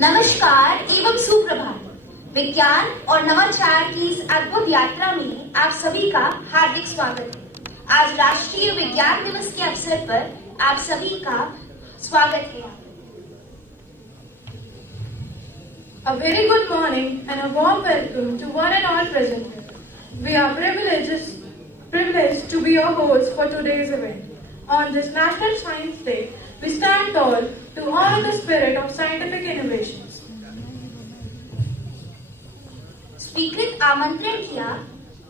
नमस्कार एवं सुप्रभात। विज्ञान और नवाचार की इस अद्भुत यात्रा में आप सभी का हार्दिक स्वागत है। आज राष्ट्रीय विज्ञान दिवस के अवसर पर आप सभी का स्वागत है। A very good morning and a warm welcome to one and all present here. We are privileged to be your hosts for today's event. On this National Science Day, we stand tall to honor the spirit of scientific innovations. स्वीकृत आमंत्रण किया,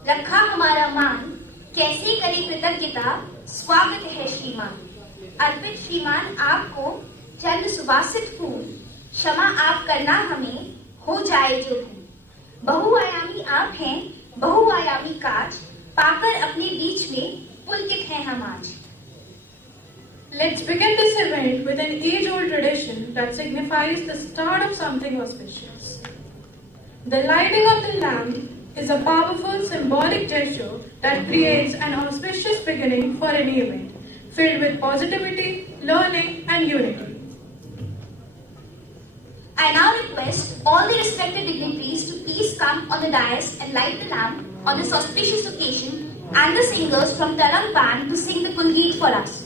रखा हमारा मान, कैसे करें कृतज्ञता, स्वागत है श्रीमान। अर्पित श्रीमान आपको चंद सुवासित फूल, क्षमा आप करना हमें, हो जाए जो भी। बहुआयामी आप हैं, बहुआयामी काज, पाकर अपने बीच में पुलकित हैं हम आज। Let's begin this event with an age-old tradition that signifies the start of something auspicious. The lighting of the lamp is a powerful symbolic gesture that creates an auspicious beginning for any event, filled with positivity, learning, and unity. I now request all the respected dignitaries to please come on the dais and light the lamp on this auspicious occasion, and the singers from Talang Band to sing the Kulgeet for us.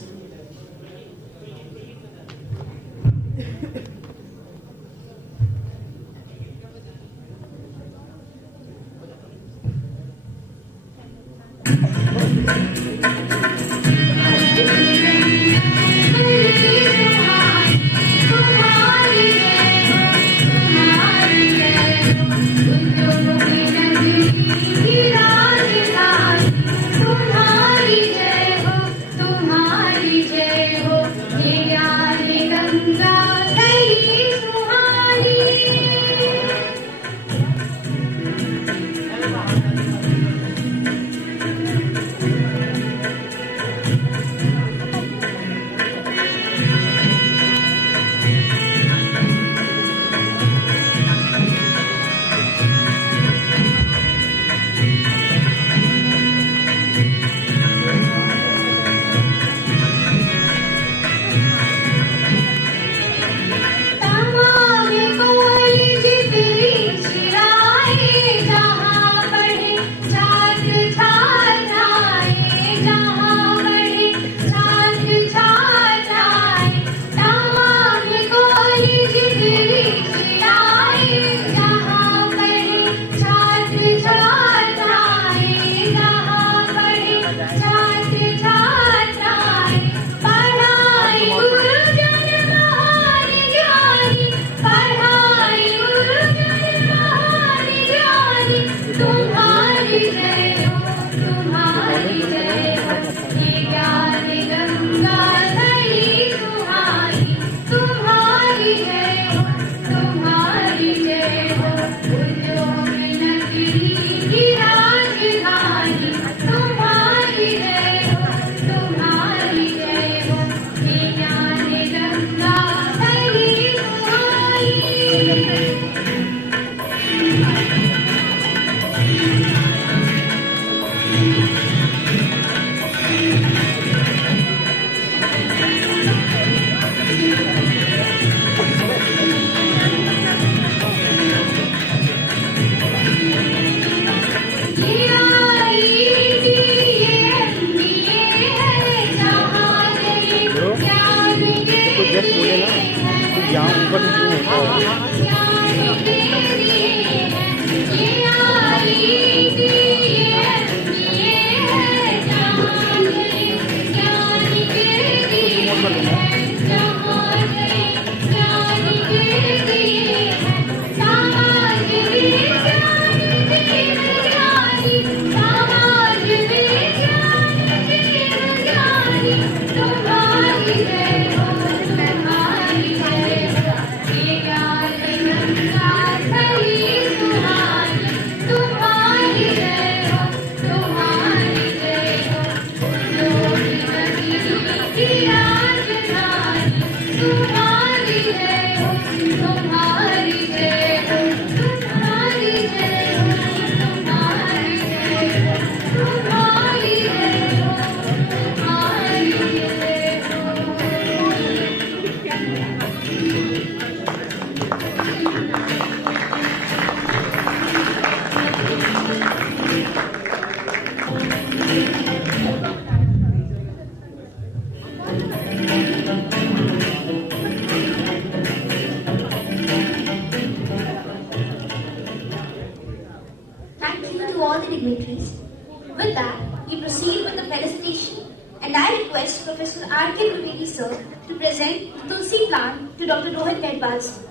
with that, we proceed with the felicitation, and I request Professor R.K. Trivedi sir to present the Tulsi plant to Dr. Rohit Medwal sir.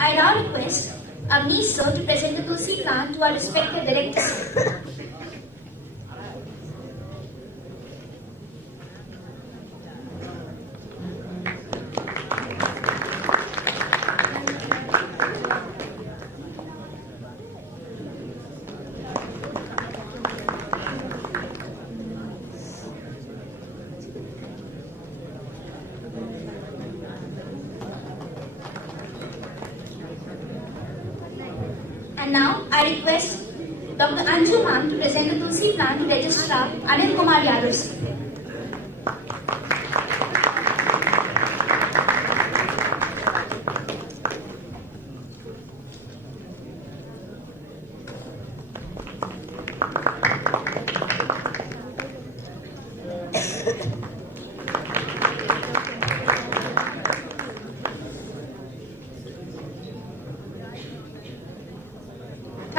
I now request Avnish sir to present the Tulsi plant to our respected director. And now I request Dr. Anju ma'am to present the Tulsi plant to Registrar Anil Kumar Yadav sir.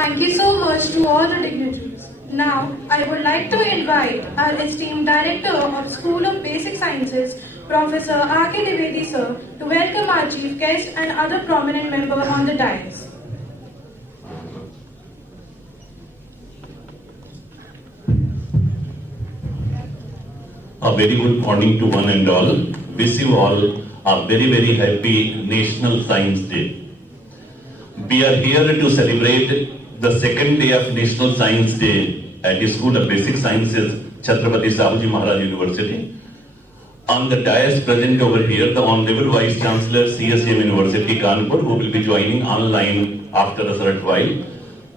Thank you so much to all the dignitaries. Now, I would like to invite our esteemed Director of School of Basic Sciences, Professor R.K. Trivedi sir, to welcome our chief guest and other prominent member on the dais. A very good morning to one and all. Wish you all a very, very happy National Science Day. We are here to celebrate the second day of National Science Day at the School of Basic Sciences, Chhatrapati Shahu Maharaj University. On the dais present over here, the Honorable Vice Chancellor, CSJMU University, Kanpur, who will be joining online after a short while.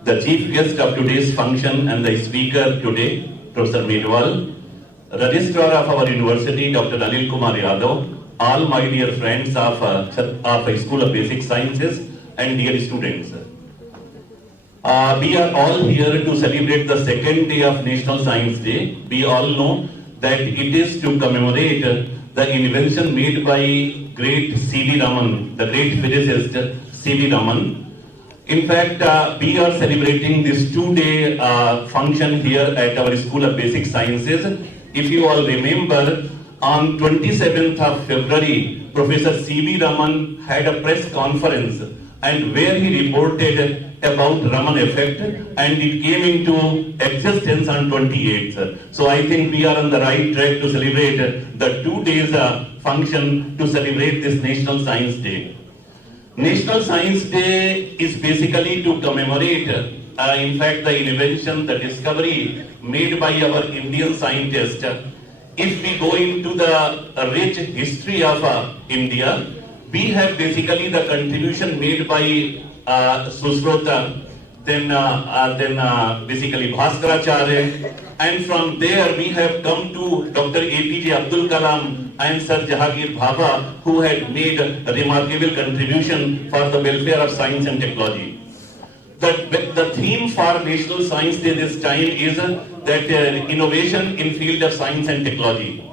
The chief guest of today's function and the speaker today, Professor Medwal, Registrar of our university, Dr. Anil Kumar Yadav, all my dear friends of School of Basic Sciences, and dear students. We are all here to celebrate the second day of National Science Day. We all know that it is to commemorate the invention made by great C.V. Raman, the great physicist C.V. Raman. In fact, we are celebrating this two-day function here at our School of Basic Sciences. If you all remember, on 27th of February, Professor C.V. Raman had a press conference and where he reported about Raman effect, and it came into existence on 28th. So I think we are on the right track to celebrate the 2 days function to celebrate this National Science Day. National Science Day is basically to commemorate, in fact, the invention, the discovery made by our Indian scientists. If we go into the rich history of India, we have basically the contribution made by Sushrota, then basically Bhaskaracharya, and from there we have come to Dr. APJ Abdul Kalam and Sir Jahangir Bhabha, who had made a remarkable contribution for the welfare of science and technology. The theme for National Science Day this time is that innovation in field of science and technology.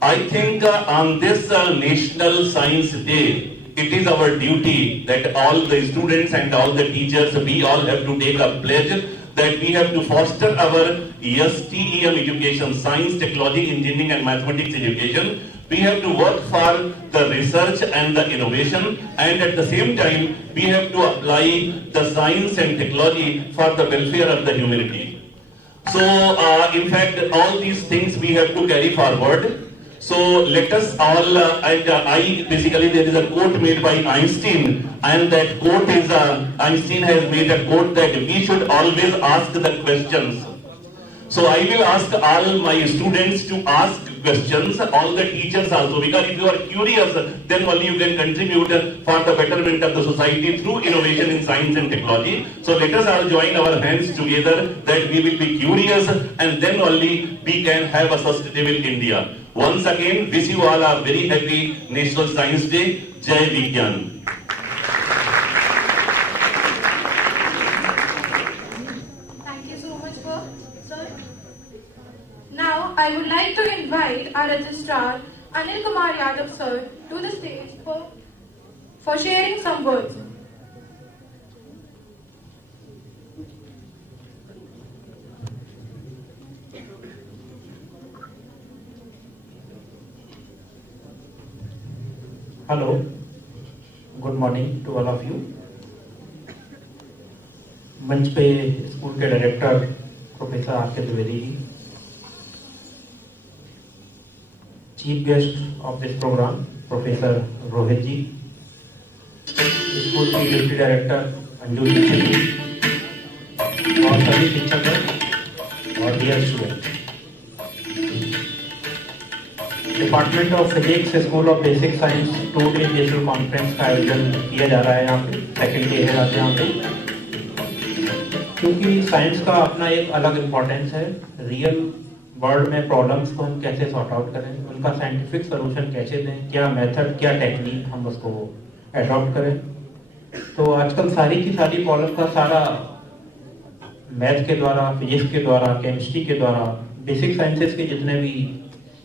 I think on this National Science Day, it is our duty that all the students and all the teachers, we all have to take a pledge that we have to foster our STEM education, science, technology, engineering and mathematics education. We have to work for the research and the innovation, and at the same time, we have to apply the science and technology for the welfare of the humanity. So, in fact, all these things we have to carry forward. So let us all, basically there is a quote made by Einstein, and that quote is, Einstein has made a quote that we should always ask the questions. So I will ask all my students to ask questions, all the teachers also, because if you are curious, then only you can contribute for the betterment of the society through innovation in science and technology. So let us all join our hands together that we will be curious and then only we can have a sustainable India. Once again, wish you all a very happy National Science Day. Jai Vigyan. Now, I would like to invite our Registrar, Anil Kumar Yadav sir, to the stage for sharing some words. Hello, good morning to all of you. मंच पे school के director professor R K. Dwivedi ji, chief guest of this programme professor Rohit ji, school की deputy director Anju Dikshit ji और सभी शिक्षक और dear student. Department of physics school of basic science 2-day digital conference का आयोजन किया जा रहा है यहाँ पे, सेकेंड डे है आज यहाँ पे, क्योंकि साइंस का अपना एक अलग इम्पोर्टेंस है। रियल वर्ल्ड में प्रॉब्लम्स को हम कैसे सॉर्ट आउट करें, उनका साइंटिफिक सोल्यूशन कैसे दें, क्या मेथड क्या टेक्निक हम उसको एडॉप्ट करें। तो आजकल सारी की सारी प्रॉब्लम का सारा मैथ के द्वारा, फिजिक्स के द्वारा, केमिस्ट्री के द्वारा, बेसिक साइंसेस के जितने भी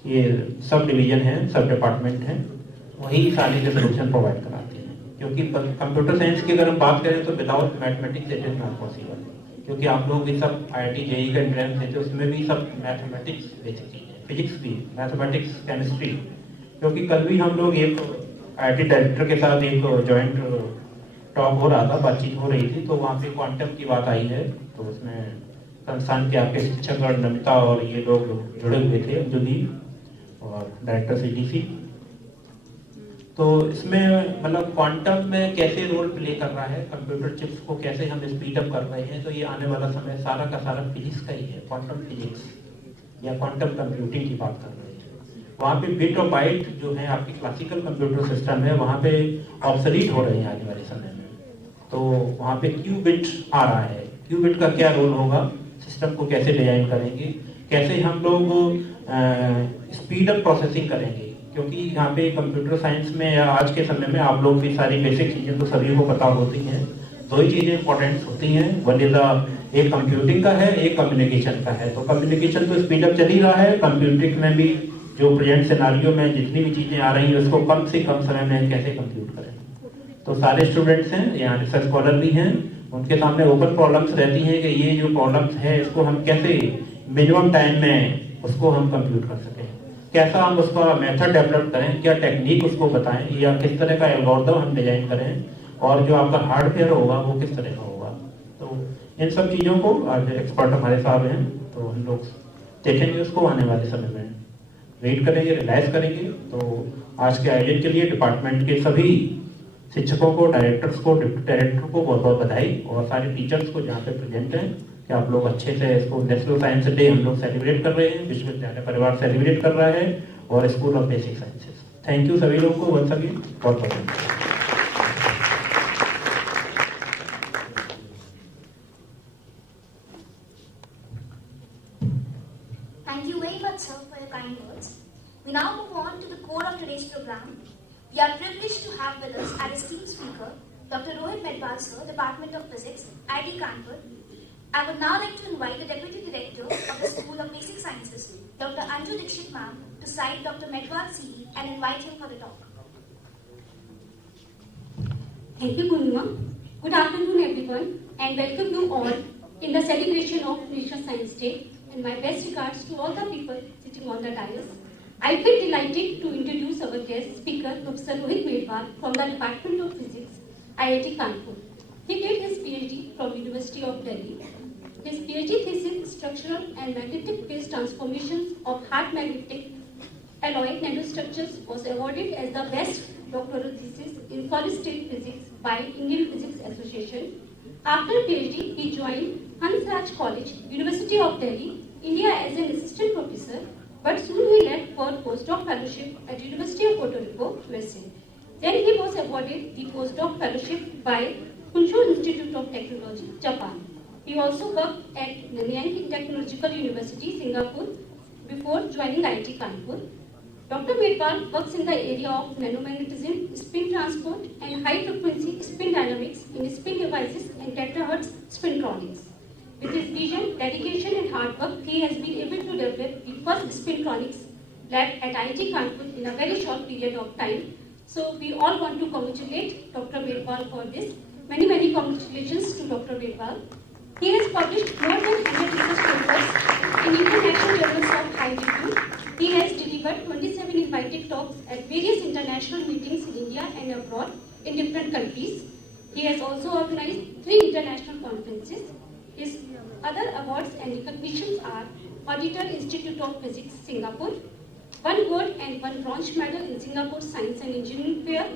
ये सब डिवीजन हैं, सब डिपार्टमेंट हैं, वही सारे के सोल्यूशन प्रोवाइड कराते हैं। क्योंकि कंप्यूटर साइंस की अगर हम बात करें तो without mathematics it is not possible. क्योंकि आप लोग भी सब IIT JEE का एंट्रेंस देते, उसमें भी सब मैथमेटिक्स बेसिक चीज़, फिजिक्स भी, मैथमेटिक्स, केमिस्ट्री। क्योंकि कल भी हम लोग एक IIT डायरेक्टर के साथ एक जॉइंट टॉक हो रहा था, बातचीत हो रही थी, तो वहाँ पे क्वांटम की बात आई है। तो उसमें संस्थान के आपके शिक्षक नमिता और ये लोग जुड़े हुए थे, अंजुदी और डायरेक्टर CDC। तो इसमें मतलब क्वांटम में कैसे रोल प्ले कर रहा है, कंप्यूटर चिप्स को कैसे हम स्पीड अप कर रहे हैं, तो ये आने वाला समय सारा का सारा फिजिक्स का ही है, क्वांटम फिजिक्स या क्वांटम कंप्यूटिंग की बात कर रहे हैं। वहाँ पे बिट और बाइट जो है आपकी क्लासिकल कंप्यूटर सिस्टम है, वहाँ पे ऑब्सोलीट हो रहे हैं आने वाले समय में। तो वहाँ पे क्यूबिट आ रहा है, क्यूबिट का क्या रोल होगा, सिस्टम को कैसे डिजाइन करेंगे, कैसे हम लोग स्पीड अप प्रोसेसिंग करेंगे। क्योंकि यहाँ पे कंप्यूटर साइंस में या आज के समय में आप लोग भी सारी बेसिक चीज़ें तो सभी को पता होती हैं। दो ही चीज़ें इंपॉर्टेंट होती हैं, वन इज एक कंप्यूटिंग का है, एक कम्युनिकेशन का है। तो कम्युनिकेशन तो स्पीड अप चल ही रहा है, कंप्यूटिंग में भी जो प्रेजेंट सिनारियो में जितनी भी चीज़ें आ रही हैं उसको कम से कम समय में कैसे कंप्यूट करें। तो सारे स्टूडेंट्स हैं यहाँ, रिसर्च स्कॉलर भी हैं, उनके सामने ओपन प्रॉब्लम्स रहती हैं कि ये जो प्रॉब्लम्स है इसको हम कैसे मिनिमम टाइम में उसको हम कंप्यूट कर सकें, कैसा हम उसका मेथड डेवलप करें, क्या टेक्निक उसको बताएं या किस तरह का एल्गोरिथम हम डिजाइन करें, और जो आपका हार्डवेयर होगा वो किस तरह का होगा। तो इन सब चीज़ों को आज एक्सपर्ट हमारे साथ हैं, तो हम लोग देखेंगे उसको आने वाले समय में, रीड करेंगे, रियलाइज करेंगे। तो आज के आयोजन के लिए डिपार्टमेंट के सभी शिक्षकों को, डायरेक्टर्स को, डिप्टी डायरेक्टर को बहुत बहुत बधाई, और सारे टीचर्स को जहाँ पे प्रेजेंट हैं कि आप लोग अच्छे से इसको नेशनल साइंस डे हम लोग सेलिब्रेट कर रहे हैं, विश्वविद्यालय परिवार सेलिब्रेट कर रहा है, और school of basic sciences. Thank you सभी लोगों को वंस अगेन, बहुत बहुत। Thank you very much, sir, for your kind words. We now move on to the core of today's program. We are privileged to have with us our esteemed speaker, Dr. Rohit Medwal, sir, Department of Physics, IIT Kanpur. I would now like to invite the Deputy Director of the School of Basic Sciences, Dr. Anju Dikshit ma'am, to cite Dr. Medwal's CV and invite him for the talk. Thank you, Purnima. Good afternoon, everyone, and welcome you all in the celebration of National Science Day, and my best regards to all the people sitting on the dais. I feel delighted to introduce our guest speaker, Professor Rohit Medwal from the Department of Physics, IIT Kanpur. He did his PhD from University of Delhi. His PhD thesis, Structural and Magnetic Phase Transformations of Hard Magnetic Alloy Nanostructures, was awarded as the best doctoral thesis in solid-state physics by Indian Physics Association. After PhD, he joined Hansraj College, University of Delhi, India as an assistant professor, but soon he left for postdoc fellowship at University of Puerto Rico, USA. Then he was awarded the postdoc fellowship by Kunsho Institute of Technology, Japan. He also worked at Nanyang Technological University, Singapore, before joining IIT Kanpur. Dr. Medwal works in the area of nanomagnetism, spin transport, and high-frequency spin dynamics in spin devices and terahertz spintronics. With his vision, dedication, and hard work, he has been able to develop the first spintronics lab at IIT Kanpur in a very short period of time. So we all want to congratulate Dr. Medwal for this. Many congratulations to Dr. Medwal. He has published more than 100 research papers in international journals of high review. He has delivered 27 invited talks at various international meetings in India and abroad in different countries. He has also organized 3 international conferences. His other awards and recognitions are Auditor Institute of Physics, Singapore, 1 gold and 1 bronze medal in Singapore Science and Engineering Fair,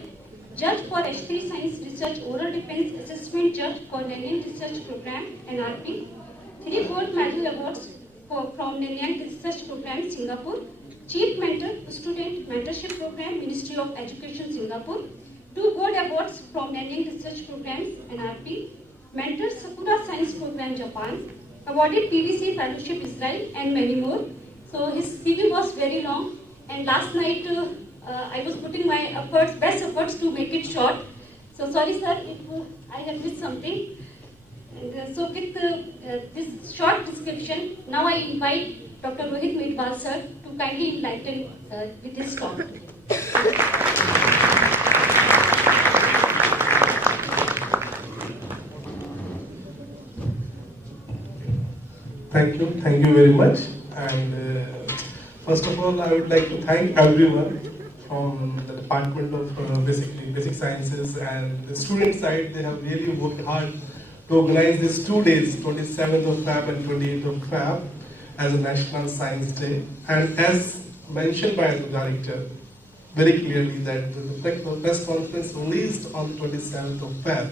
Judge for HP Science Research Oral Defense Assessment Judge for Nanyang Research Program, NRP, 3 gold medal awards from Nanyang Research Program, Singapore, Chief Mentor Student Mentorship Program, Ministry of Education, Singapore, 2 gold awards from Nanyang Research Programs, NRP, Mentor Sakura Science Program, Japan, awarded PVC Fellowship, Israel, and many more. So his CV was very long, and last night I was putting my best efforts to make it short. So sorry sir, I have missed something. And, so with this short description, now I invite Dr. Rohit Medwal sir to kindly enlighten with his talk. Thank you very much. And first of all, I would like to thank everyone from the Department of Basic Sciences and the student side. They have really worked hard to organize these 2 days, 27th of Feb and 28th of Feb, as a National Science Day. And as mentioned by the director very clearly, that the press conference released on 27th of Feb.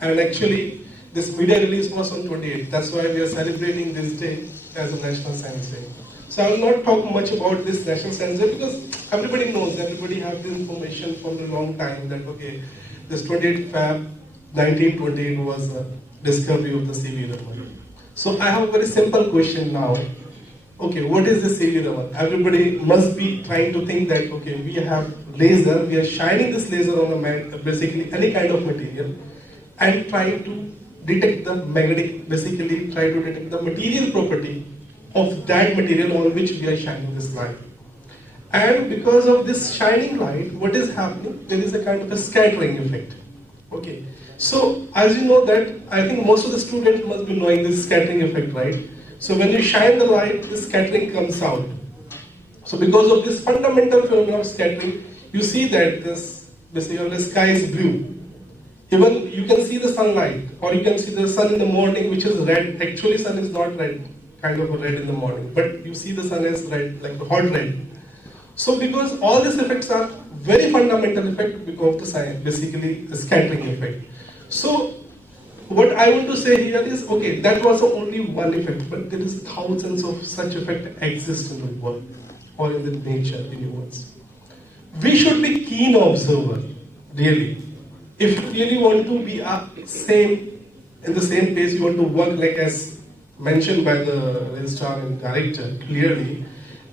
And actually, this media release was on 28th. That's why we are celebrating this day as a National Science Day. So I will not talk much about this National Science Day because everybody knows, everybody have the information from a long time that, okay, this 28th Feb 1928 was the discovery of the C.V. Raman. So I have a very simple question now. Okay, what is the C.V. Raman? Everybody must be trying to think that, okay, we have laser, we are shining this laser on basically any kind of material and trying to detect the magnetic, basically try to detect the material property of that material on which we are shining this light. And because of this shining light, what is happening? There is a kind of a scattering effect. Okay. So as you know that, I think most of the students must be knowing this scattering effect, right? So when you shine the light, this scattering comes out. So because of this fundamental phenomenon of scattering, you see that this basically the sky is blue. Even you can see the sunlight, or you can see the sun in the morning, which is red. Actually, sun is not red, kind of a red in the morning, but you see the sun as red, like a hot red. So because all these effects are very fundamental effect because of the science, basically the scattering effect. So what I want to say here is, okay, that was only one effect, but there is thousands of such effects exist in the world or in the nature, universe. We should be keen observer, really. If you really want to be in the same pace, you want to work like as mentioned by the registrar and director clearly,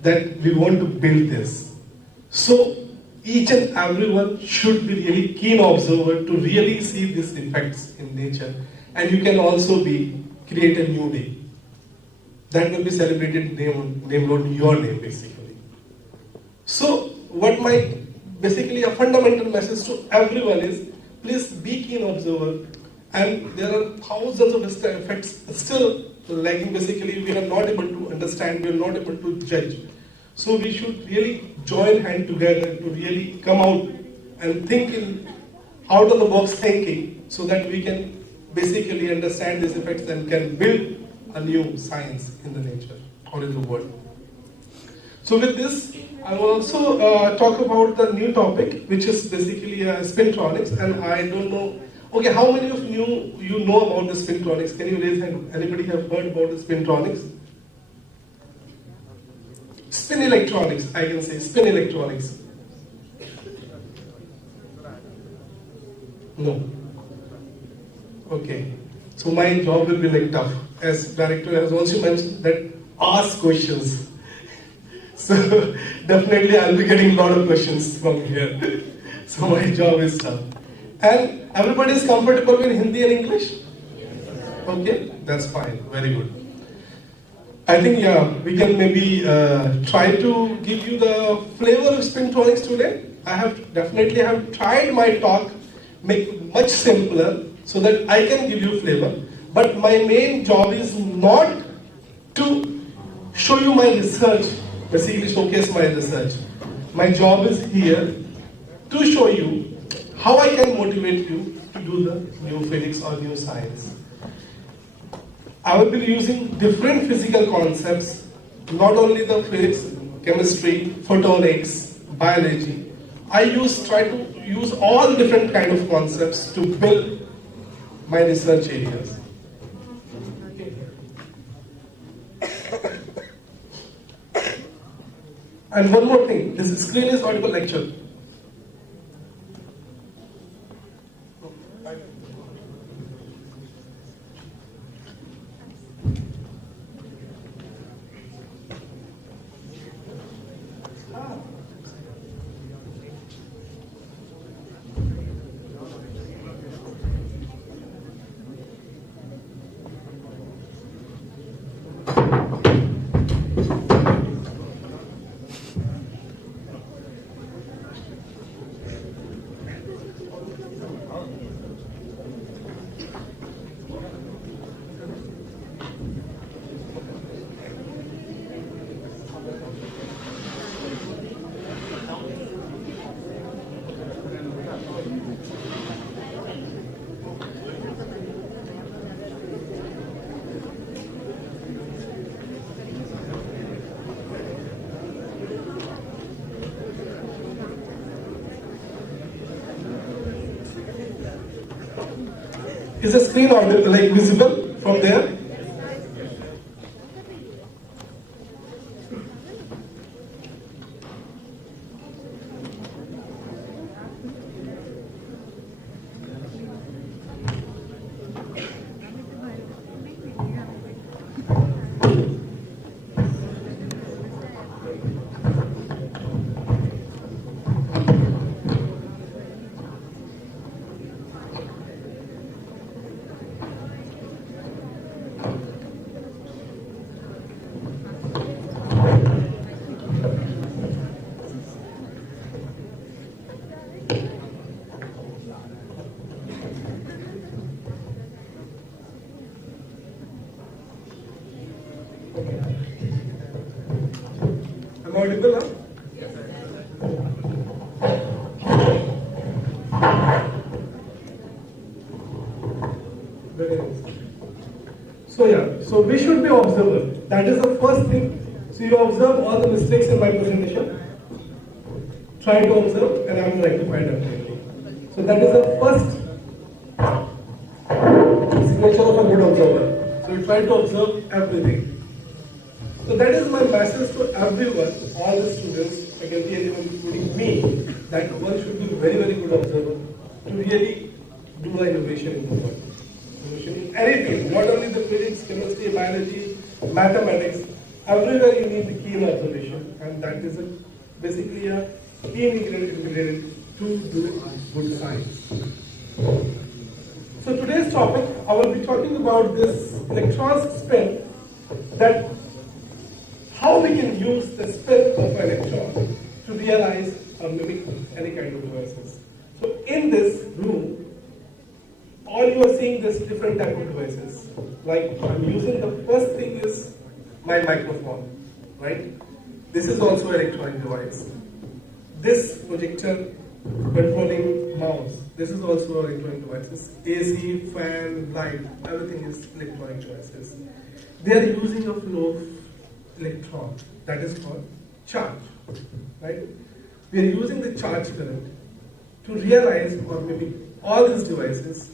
that we want to build this. So each and everyone should be really keen observer to really see these effects in nature, and you can also create a new day that will be celebrated named on your name basically. So what basically a fundamental message to everyone is, please be keen observer, and there are thousands of effects still lagging. Basically, we are not able to understand, we are not able to judge. So we should really join hand together to really come out and think in out of the box thinking, so that we can basically understand these effects and can build a new science in the nature or in the world. So with this, I will also talk about the new topic, which is basically spintronics, and I don't know. Okay, how many of you know about the spintronics? Can you raise hand? Anybody have heard about the spintronics? spin electronics, I can say spin electronics. No. Okay. So my job will be like tough. As director has also mentioned that ask questions. So definitely I'll be getting a lot of questions from here. So my job is tough. And everybody is comfortable with Hindi and English? Okay, that's fine. Very good. I think we can maybe try to give you the flavor of spintronics today. I have definitely tried my talk make much simpler so that I can give you flavor. But my main job is not to show you my research, basically showcase my research. My job is here to show you how I can motivate you to do the new physics or new science. I will be using different physical concepts, not only the physics, chemistry, photonics, biology. I try to use all different kind of concepts to build my research areas. And one more thing, this screen is audible lecture. Is the screen like visible from there? Am I audible now? Very nice. So we should be observer. That is the first thing. So you observe all the mistakes in my presentation. Try to observe and I will rectify definitely. So that is the first signature of a good observer. So you try to observe everything. So that is my message to everyone, all the students, faculty, and even including me, that one should be very, very good observer to really do the innovation in the world. Innovation in any field, not only the physics, chemistry, biology, mathematics, everywhere you need the keen observation, and that is basically a key ingredient to do good science. So today's topic, I will be talking about this electron spin, that how we can use the spin of an electron to realize or mimic any kind of devices. So in this room, all you are seeing this different type of devices. Like I'm using, the first thing is my microphone, right? This is also an electronic device. This projector controlling mouse, this is also electronic devices. AC, fan, light, everything is electronic devices. They are using a flow of electron, that is called charge, right? We are using the charge current to realize or maybe all these devices,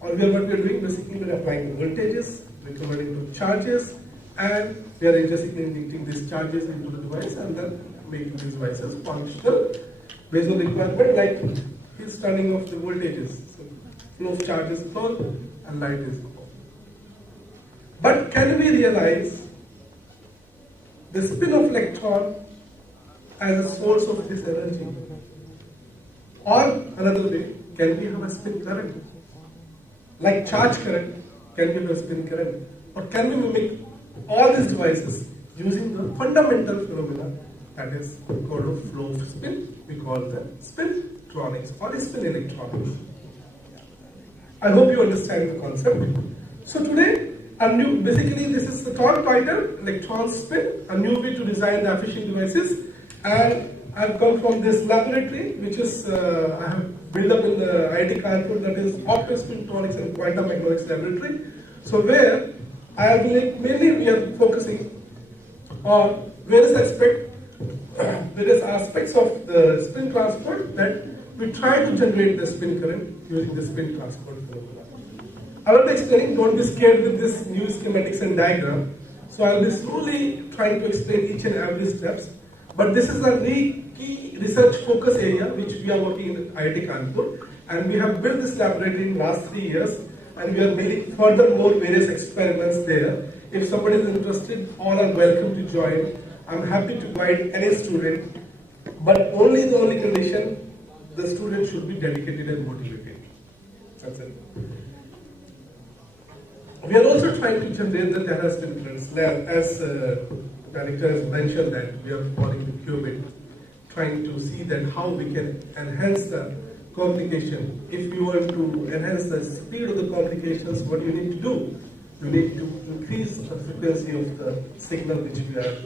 or what we are doing basically, we are applying the voltages, we're converting to charges, and we are basically injecting these charges into the device and then making these devices functional based on the requirement, like he's turning off the voltages. So flow of charge is on and light is off. But can we realize the spin of electron as a source of this energy? Or another way, can we have a spin current? Like charge current, can we have a spin current? Or can we mimic all these devices using the fundamental phenomena that is called a flow of spin? We call them spintronics or spin electronics. I hope you understand the concept. So today, basically this is the talk title, Electron Spin, a new way to design the efficient devices. And I've come from this laboratory, which is, I have built up in the IIT Kanpur, that is Optospintronics and Quantum Mechanics Laboratory. So where I have been, mainly we are focusing on various aspects of the spin transport that we try to generate the spin current using the spin transport phenomena. I will explain, don't be scared with this new schematics and diagram. So I'll be slowly trying to explain each and every steps. But this is a key research focus area which we are working in IIT Kanpur, and we have built this laboratory in the last 3 years, and we are making furthermore various experiments there. If somebody is interested, all are welcome to join. I'm happy to guide any student, but the only condition, the student should be dedicated and motivated. That's it. We are also trying to generate the terrestrial currents, as Director has mentioned that we are following the qubit, trying to see that how we can enhance the communication. If you want to enhance the speed of the communications, what you need to do? You need to increase the frequency of the signal which we are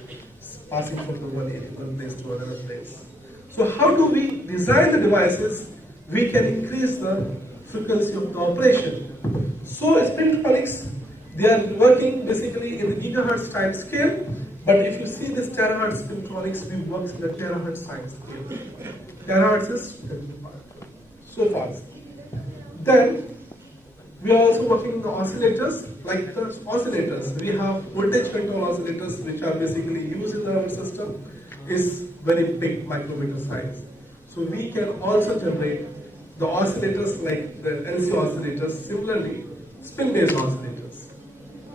passing from the one place to another place. So how do we design the devices? We can increase the frequency of the operation. So spintronics, they are working basically in the gigahertz time scale. But if you see this terahertz spintronics, we work in the terahertz time scale. Terahertz is so fast. Then we are also working on the oscillators. Like the oscillators, we have voltage control oscillators which are basically used in our system, is very big micrometer size. So we can also generate the oscillators like the LC oscillators, similarly spin-based oscillators.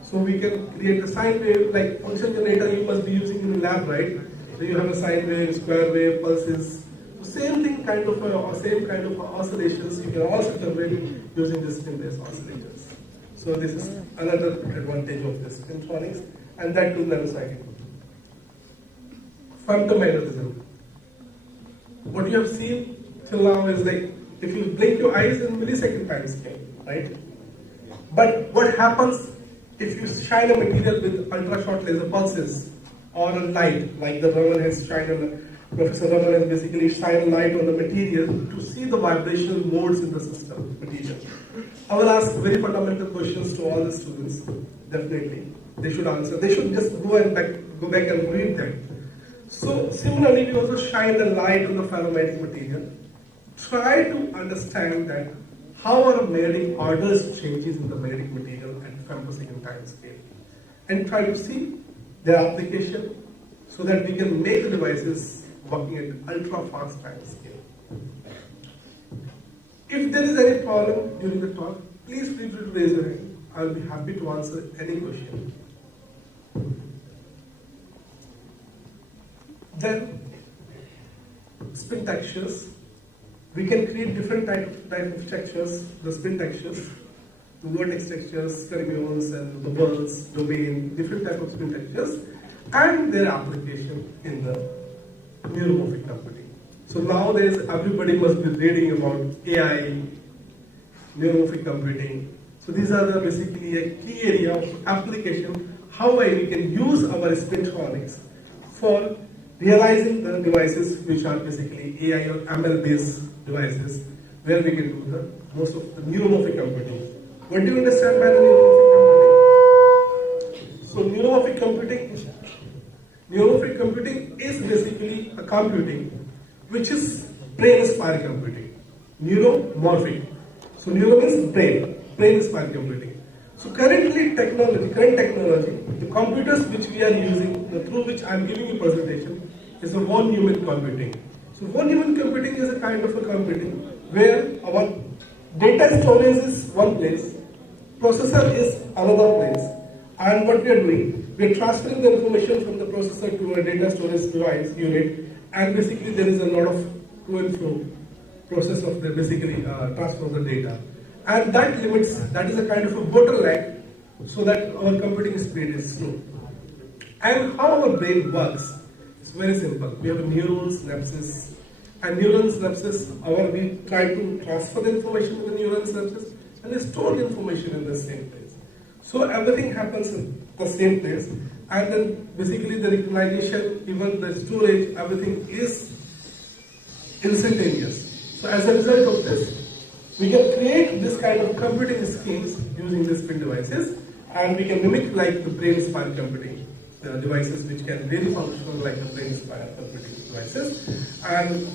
So we can create a sine wave, like function generator you must be using in the lab, right? So you have a sine wave, square wave, pulses. So same thing, same kind of oscillations you can also generate using the spin-based oscillators. So this is another advantage of this spintronics, and that too nanocyclic. Femtomagnetism. What you have seen till now is like, if you blink your eyes in millisecond time scale, right? But what happens if you shine a material with ultra-short laser pulses or a light, like the Raman has Professor Raman has basically shined a light on the material to see the vibrational modes in the system material. I will ask very fundamental questions to all the students. Definitely, they should answer. They should just go back and read them. So similarly, we also shine a light on the ferromagnetic material. Try to understand that how our magnetic orders changes in the magnetic material at femtosecond time scale, and try to see their application so that we can make the devices working at ultra fast time scale. If there is any problem during the talk, please feel free to raise your hand. I will be happy to answer any question. Then, spin textures. We can create different type of textures, the spin textures, the vertex textures, fermions and the bubbles, domain, different type of spin textures, and their application in the neuromorphic computing. So nowadays, everybody must be reading about AI, neuromorphic computing. So these are basically a key area of application, how we can use our spintronics for realizing the devices which are basically AI or ML based devices, where we can do the most of the neuromorphic computing. What do you understand by the neuromorphic computing? So neuromorphic computing is basically a computing which is brain-inspired computing. Neuromorphic. So neuro means brain-inspired computing. So current technology, the computers which we are using, through which I am giving a presentation, is a von Neumann computing. So von Neumann computing is a kind of a computing where our data storage is one place, processor is another place, and what we are doing, we are transferring the information from the processor to a data storage device unit, and basically there is a lot of to and fro process of the basically transfer of the data. And that is a kind of a bottleneck so that our computing speed is slow. And how our brain works is very simple. We have a neural synapses, and neural synapses, we try to transfer the information in the neural synapses and they store the information in the same place. So everything happens in the same place, and then basically the recognition, even the storage, everything is instantaneous. So as a result of this, we can create this kind of computing schemes using these spin devices, and we can mimic like the brain-inspired computing devices, which can really function like the brain-inspired computing devices, and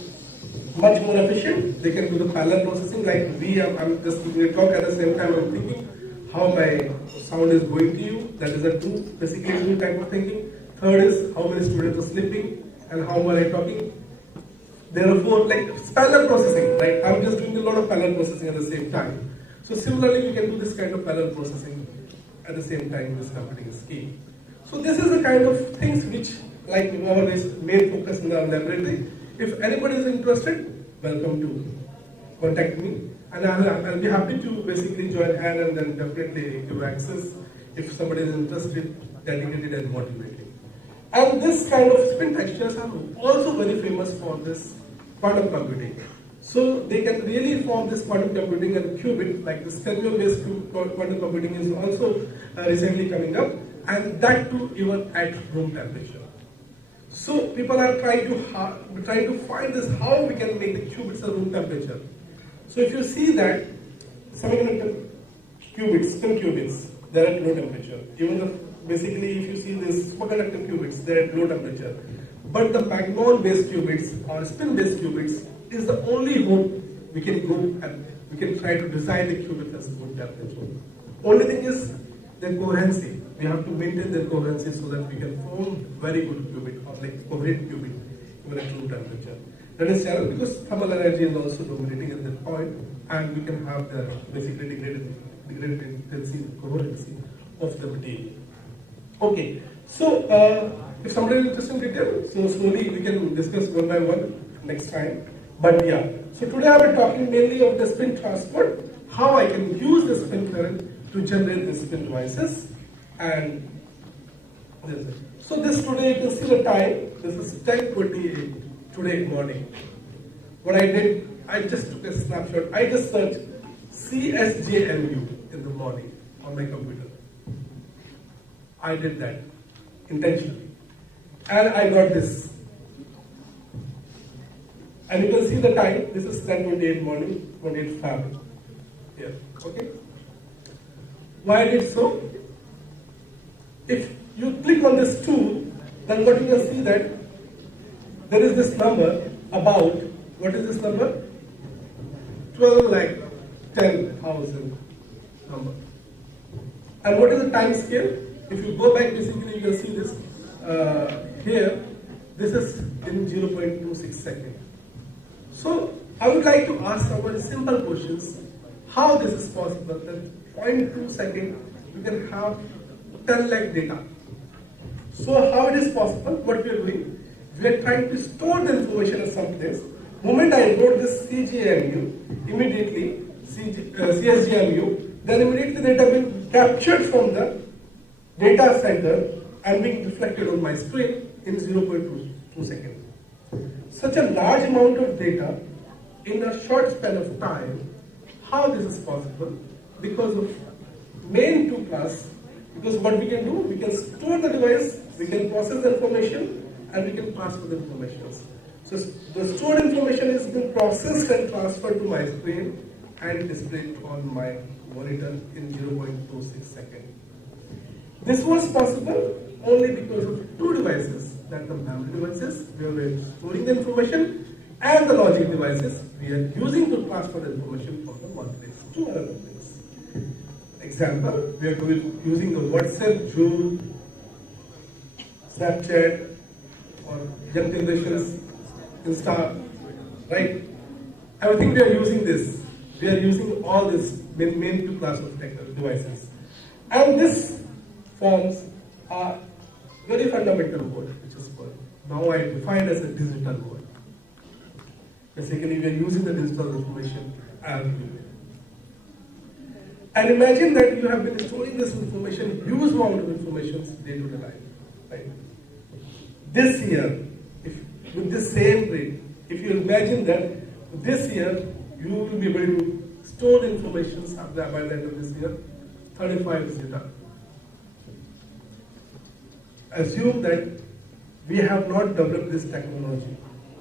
much more efficient. They can do the parallel processing. Like I'm just giving a talk at the same time. I'm thinking how my sound is going to you. That is a basically two type of thinking. Third is how many students are sleeping and how am I talking. Therefore, like parallel processing, right? I'm just doing a lot of parallel processing at the same time. So similarly, we can do this kind of parallel processing at the same time in this computing scheme. So this is the kind of things which, like our main focus in our laboratory. If anybody is interested, welcome to contact me, and I'll be happy to basically join hand and then definitely give access if somebody is interested, dedicated and motivated. And this kind of spin textures are also very famous for this quantum computing. So they can really form this quantum computing and qubit, like the stereo-based quantum computing is also recently coming up, and that too even at room temperature. So people are trying to find this how we can make the qubits at room temperature. So if you see that semiconductor qubits, spin qubits, they're at low temperature. Even basically if you see these superconductor qubits, they're at low temperature. But the magnon-based qubits or spin-based qubits is the only hope we can go and we can try to design the qubit as a good temperature. Only thing is their coherency. We have to maintain their coherency so that we can form very good qubit or like coherent qubit even at room temperature. That is challenge because thermal energy is also dominating at that point, and we can have the basically degraded intensity, coherency of the material. Okay, so if somebody is interested in detail, so slowly we can discuss one by one next time. But yeah, so today I will be talking mainly of the spin transport, how I can use the spin current to generate the spin devices, and this is it. So this today you can see the time. This is 10:28 today morning. What I did, I just took a snapshot. I just searched CSJMU in the morning on my computer. I did that intentionally, and I got this. And you can see the time. This is 10:28 morning, 28th February. Here, okay. Why I did so? If you click on this tool, then what you can see that there is this number about, what is this number? 12,10,000 number. And what is the time scale? If you go back, basically you can see this here. This is in 0.26 seconds. So I would like to ask someone simple questions. How this is possible? That 0.2 seconds you can have 10 lakh data. So how it is possible? What we are doing? We are trying to store the information at some place. Moment I wrote this CJMU, immediately CSJMU, then immediately data will be captured from the data center and being reflected on my screen in 0.2 seconds. Such a large amount of data in a short span of time, how this is possible? Because of main two class. Because what we can do, we can store the device, we can process the information, and we can transfer the information. So the stored information is being processed and transferred to my screen and displayed on my monitor in 0.26 seconds. This was possible only because of two devices, that the memory devices where we are storing the information, and the logic devices we are using to transfer the information from the one place to another place. example, we are using the WhatsApp, Zoom, Snapchat, or young generations, Insta, right? Everything we are using this. We are using all this main two class of technical devices. And this forms a very fundamental word, which is called, now I define as a digital word. Basically, we are using the digital information everywhere. And imagine that you have been storing this information, huge amount of information day to day life, right? This year, with this same rate, if you imagine that this year you will be able to store information by the end of this year, 35 is data. Assume that we have not developed this technology,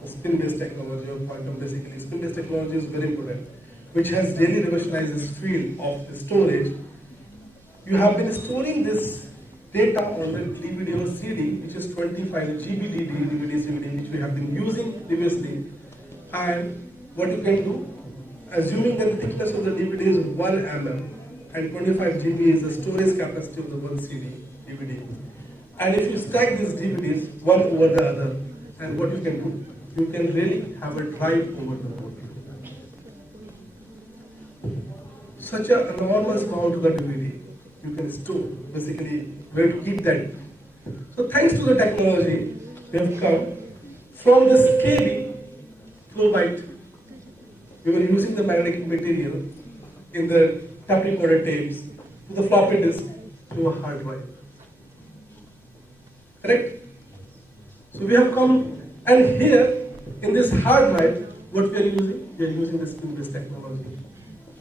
spin-based technology or quantum. Basically, spin-based technology is very important, which has really revolutionized this field of the storage. You have been storing this data on the DVD or CD, which is 25 GB DVD CD, which we have been using previously. And what you can do, assuming that the thickness of the DVD is 1 mm and 25 GB is the storage capacity of the one CD DVD. And if you stack these DVDs one over the other, and what you can do, you can really have a drive over the board. Such an enormous amount of the DVD you can store, basically where to keep that. So thanks to the technology, we have come from this KB flow byte. We were using the magnetic material in the tape recorder tapes to the floppy disk to a hard drive. Correct? So we have come, and here in this hard drive, what we are using? We are using this spin-based technology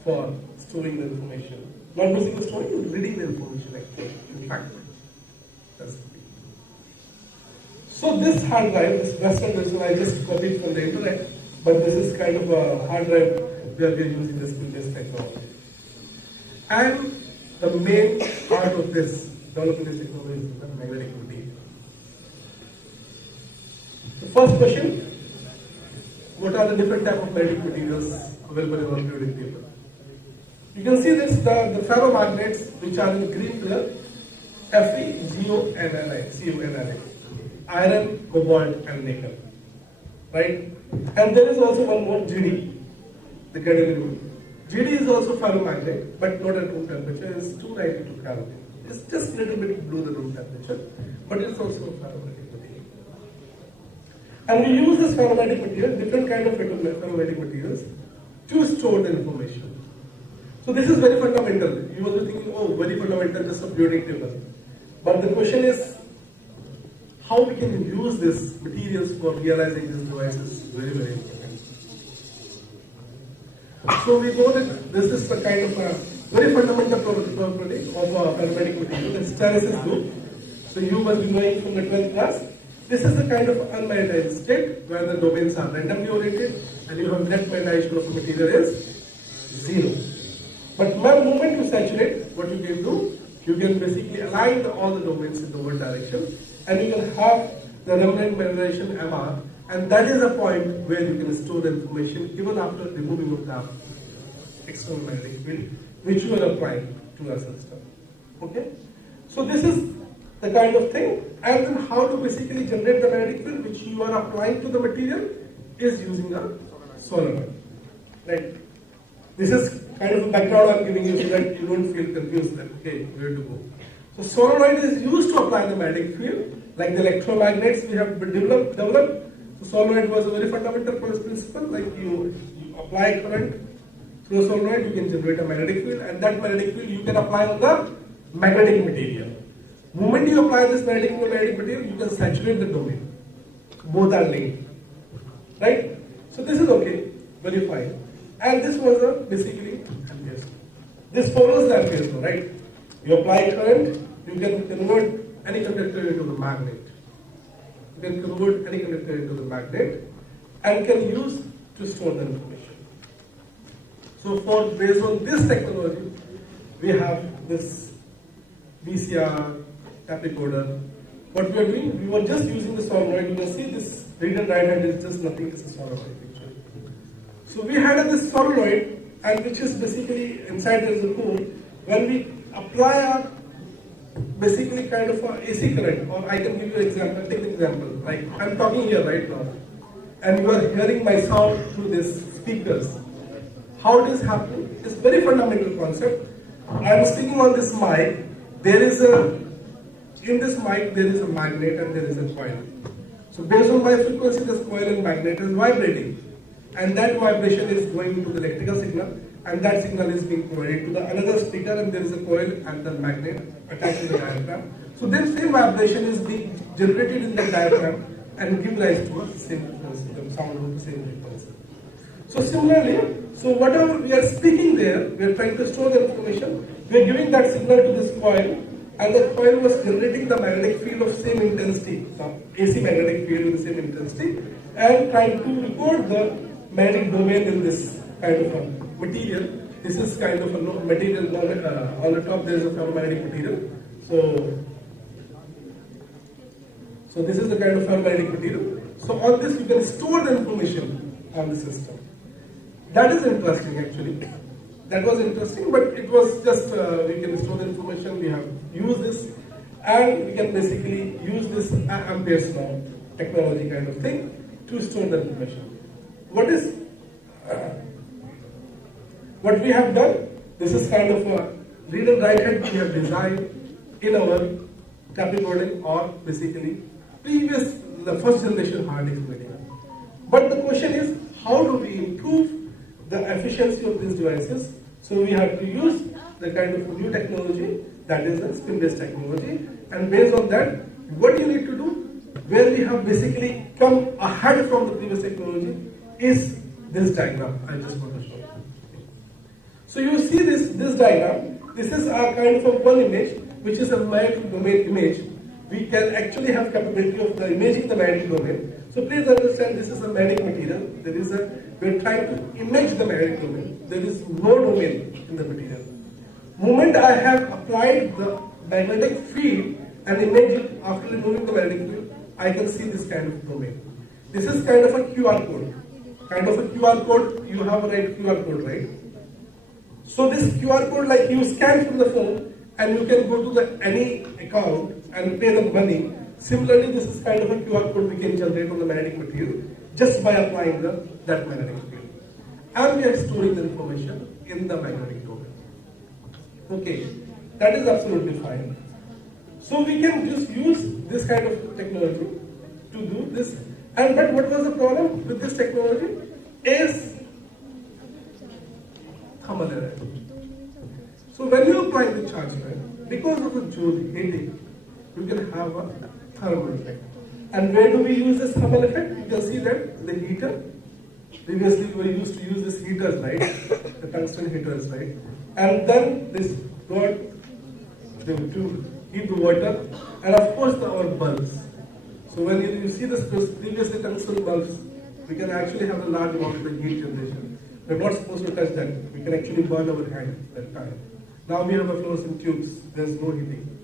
for storing the information. Not using the storing, reading the information actually. In fact, that's the thing. So this hard drive, this Western version, I just copied from the internet, but this is kind of a hard drive where we are using this spin-based technology. And the main part of this developing this technology is the magnetic material. The first question, what are the different types of magnetic materials available in periodic table? You can see this, the ferromagnets, which are in green color, Fe, Go, Ni, iron, cobalt, and nickel, right? And there is also one more, GD, the gadolinium. GD is also ferromagnet, but not at room temperature. It's 292 Kelvin. It's just a little bit below the room temperature, but it's also a ferromagnetic material. And we use this ferromagnetic material, different kind of ferromagnetic materials, to store the information. So this is very fundamental. You must be thinking, oh, very fundamental, just a periodic table. But the question is, how we can use these materials for realizing these devices? Very, very important. So we know that this is the kind of a very fundamental property of a ferromagnetic material, the hysteresis loop. So you must be knowing from the 12th class. This is the kind of unmagnetized state where the domains are randomly oriented and you have net magnetization of the material is 0. But the moment you saturate, what you can do, you can basically align all the domains in the one direction and you can have the remnant magnetization MR, and that is a point where you can store the information even after removing of the external magnetic field which you are applying to a system. Okay? So this is the kind of thing, and then how to basically generate the magnetic field which you are applying to the material is using a solenoid. Right? This is kind of a background I'm giving you so that you don't feel confused that, okay, where to go. So solenoid is used to apply the magnetic field, like the electromagnets we have developed. So solenoid was a very fundamental principle, like you apply current through a solenoid, you can generate a magnetic field, and that magnetic field you can apply on the magnetic material. The moment you apply this magnetic material, you can saturate the domain. Both are linked. Right? So this is okay, very fine. And this was basically amperes law. This follows the amperes law, right? You apply current, you can convert any conductor into the magnet. You can convert any conductor into the magnet and can use to store the information. So based on this technology, we have this VCR, tape recorder. What we are doing, we were just using the solenoid. You can see this read and write hand is just nothing, it's a solenoid. So we had this solenoid, and which is basically inside there is a core. When we apply a basically kind of a AC current, or I can give you an example, take an example, like I'm talking here right now, and you are hearing my sound through these speakers. How it is happening? It's very fundamental concept. I'm speaking on this mic, in this mic there is a magnet and there is a coil. So based on my frequency, this coil and magnet is vibrating. And that vibration is going to the electrical signal, and that signal is being provided to the another speaker, and there is a coil and the magnet attached to the diaphragm. So this same vibration is being generated in the diaphragm and give rise to a same frequency, the sound of the same frequency. So similarly, so whatever we are speaking there, we are trying to store the information, we are giving that signal to this coil, and the coil was generating the magnetic field of same intensity, the AC magnetic field with the same intensity, and trying to record the magnetic domain in this kind of a material. This is kind of a material, on the top there is a ferromagnetic material. So this is the kind of ferromagnetic material. So on this you can store the information on the system. That is interesting actually. That was interesting, but it was just, we can store the information, we have used this, and we can basically use this Ampere's law technology kind of thing to store the information. What we have done, this is kind of a read and write head we have designed in our tape recording, or basically the first generation hard disk media. But the question is, how do we improve the efficiency of these devices? So we have to use the kind of new technology, that is the spin-based technology, and based on that, what you need to do, where we have basically come ahead from the previous technology, is this diagram I just want to show you. So you see this diagram, this is a kind of a one image, which is a magnetic domain image. We can actually have capability of the imaging the magnetic domain. So please understand, this is a magnetic material. We're trying to image the magnetic domain. There is no domain in the material. Moment I have applied the magnetic field and imaging after removing the magnetic field, I can see this kind of domain. This is kind of a QR code. Kind of a QR code, you have a QR code, right? So this QR code, like you scan from the phone and you can go to any account and pay the money. Similarly, this is kind of a QR code we can generate on the magnetic material just by applying that magnetic field. And we are storing the information in the magnetic domain. Okay, that is absolutely fine. So we can just use this kind of technology to do this. But what was the problem with this technology is thermal error. So when you apply the charge current, because of the joule heating, you can have a thermal effect. And where do we use this thermal effect? You can see that the heater, previously we used to use these heaters, right? The tungsten heaters, right? And then this got to heat the water, and of course our bulbs. So when you see this previously tungsten bulbs, we can actually have a large amount of heat generation. We're not supposed to touch that. We can actually burn our hand at that time. Now we have a fluorescent tubes. There's no heating.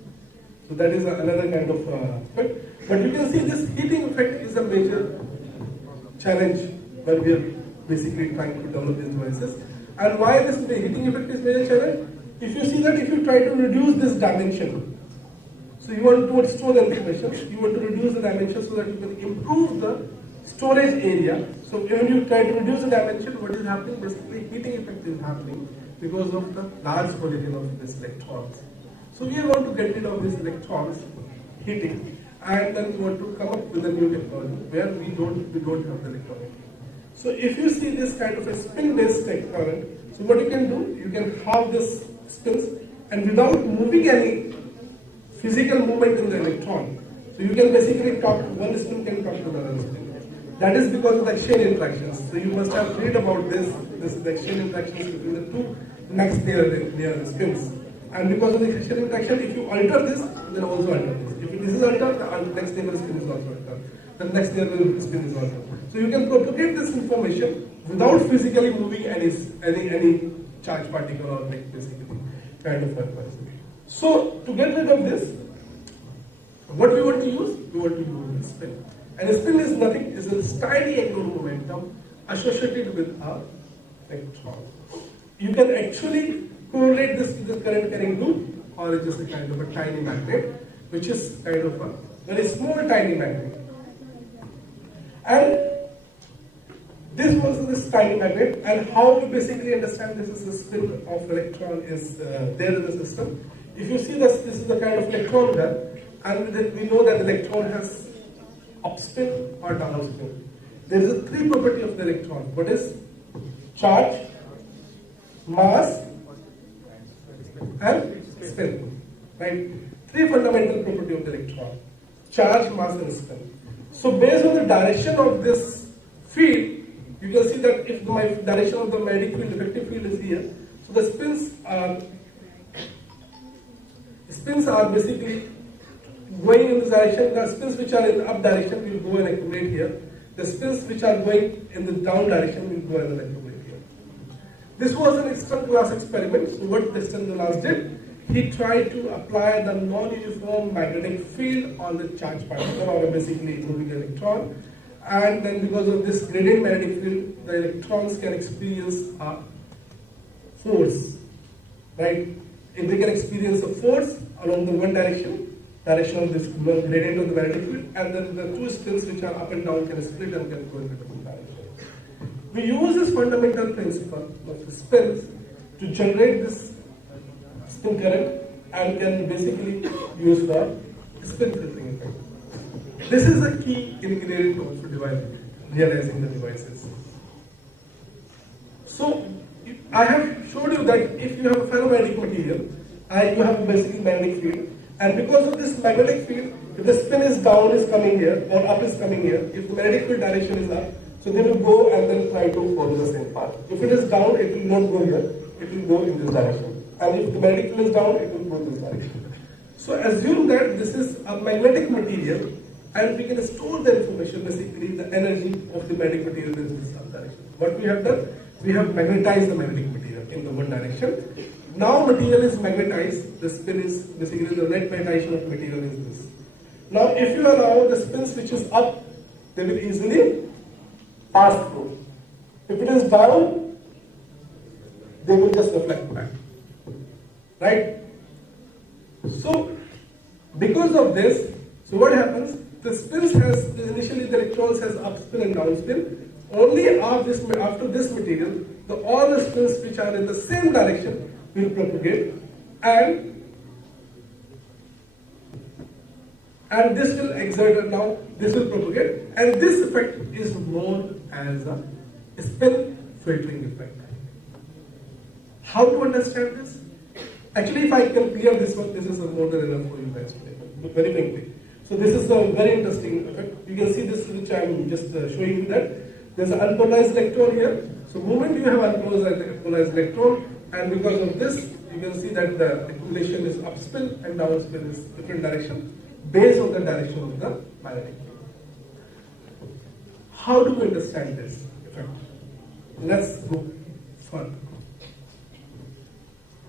So that is another kind of effect. But you can see this heating effect is a major challenge when we are basically trying to develop these devices. And why this heating effect is major challenge? If you see that if you try to reduce this dimension, so you want to store the information, you want to reduce the dimension so that you can improve the storage area. So when you try to reduce the dimension, what is happening? Basically heating effect is happening because of the large volume of these electrons. So we want to get rid of these electrons heating, and then we want to come up with a new technology where we don't have the electron. So if you see this kind of a spin-based current, so what you can do, you can have this spins, and without moving any physical movement in the electron, so you can basically talk, one spin can talk to the other spin. That is because of the exchange interactions. So you must have read about this is the exchange interactions between the two next near spins. And because of the exchange interaction, if you alter this, then also alter this. If this is altered, the next neighbor spin is also altered. The next neighbor spin is altered. So you can propagate this information without physically moving any charge particle or like basically kind of purpose. So to get rid of this, what we want to use? We want to use a spin. And a spin is nothing, it's a tiny angular momentum associated with a electron. You can actually correlate this with the current carrying loop or it's just a kind of a tiny magnet, which is kind of a very small tiny magnet. And this was this tiny magnet, and how we basically understand this is the spin of electron is there in the system. If you see this is the kind of electron there, and then we know that the electron has upspin or downspin. There is a three property of the electron. What is charge, mass, and spin? Right? Three fundamental property of the electron: charge, mass, and spin. So based on the direction of this field, you can see that if the direction of the magnetic field, effective field is here, so the spins are basically going in this direction. The spins which are in the up direction will go and accumulate here. The spins which are going in the down direction will go and accumulate here. This was an external glass experiment. So what the external glass did, he tried to apply the non-uniform magnetic field on the charged particle, or basically moving electron. And then because of this gradient magnetic field, the electrons can experience a force, right? If they can experience a force along the one direction of this gradient of the magnetic field, and then the two spins which are up and down can split and can go in different directions. We use this fundamental principle of the spins to generate this spin current and can basically use for spin filtering effect. This is a key ingredient of realizing the devices. So I have showed you that if you have a ferromagnetic material and you have a basically magnetic field, and because of this magnetic field, if the spin is down is coming here or up is coming here, if the magnetic field direction is up, so they will go and then try to follow the same path. If it is down, it will not go here, it will go in this direction. And if the magnetic field is down, it will go in this direction. So assume that this is a magnetic material, and we can store the information, basically the energy of the magnetic material in this direction. What we have done, we have magnetized the magnetic material in the one direction. Now material is magnetized, the spin is basically the net magnetization of material is this. Now if you allow the spins which is up, they will easily pass through. If it is down, they will just reflect back. Right? So because of this, so what happens? The spins has, initially the electrons has upspin and downspin. Only after this material, all the spins which are in the same direction will propagate, and this will exert, now this will propagate, and this effect is known as a spin filtering effect. How to understand this? Actually, if I can clear this one, this is more than enough for you guys today, very quickly. So this is a very interesting effect. You can see this, which I am just showing you that there's an unpolarized electron here. So moment you have unpolarized electron, and because of this, you can see that the accumulation is upspin and downspin is different direction based on the direction of the magnetic field. How do we understand this effect? Let's go further.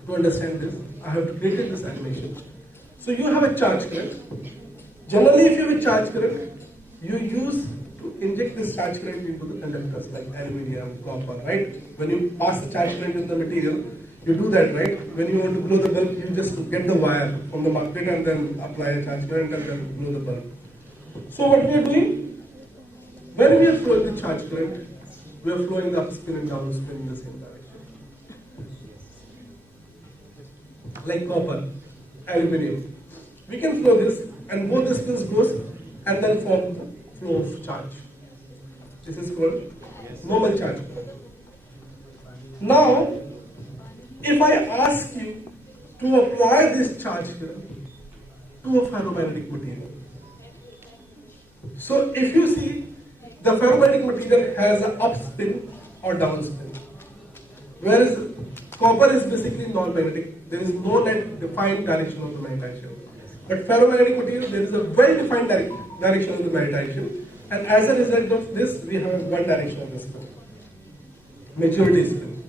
To understand this, I have to create this animation. So you have a charge current. Generally, if you have a charge current, you use to inject this charge current into the conductors like aluminum, copper, right? When you pass the charge current into the material, you do that, right? When you want to blow the bulb, you just get the wire from the market and then apply a charge current and then blow the bulb. So what we are doing, when we are flowing the charge current, we are flowing the upspin and downspin in the same direction. Like copper, aluminum. We can flow this, and both the spins goes and then form the flow of charge. This is called normal charge current. Now, if I ask you to apply this charge current to a ferromagnetic material, so if you see, the ferromagnetic material has an upspin or downspin, whereas copper is basically non-magnetic. There is no net defined direction of the magnetization. But ferromagnetic material, there is a well-defined direction of the magnetization, and as a result of this, we have one direction of the spin, majority spin.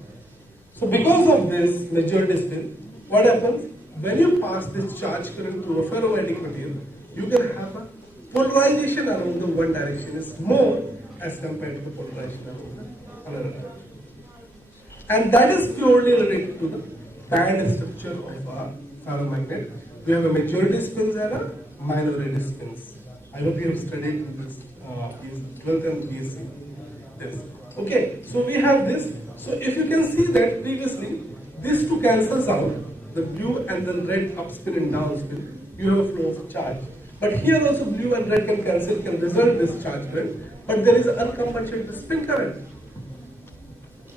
So because of this majority spin, what happens? When you pass this charge current to a ferromagnetic material, you can have a polarization around the one direction is more as compared to the polarization around the another direction. And that is purely related to the band structure of our ferromagnet. We have a majority spins and a minority spins. I hope you have studied this in 12th and BSc. This. Okay, so we have this. So if you can see that previously, these two cancels out, the blue and then red up spin and down spin, you have a flow of charge. But here also blue and red can cancel, can result this charge current, but there is an uncompensated spin current,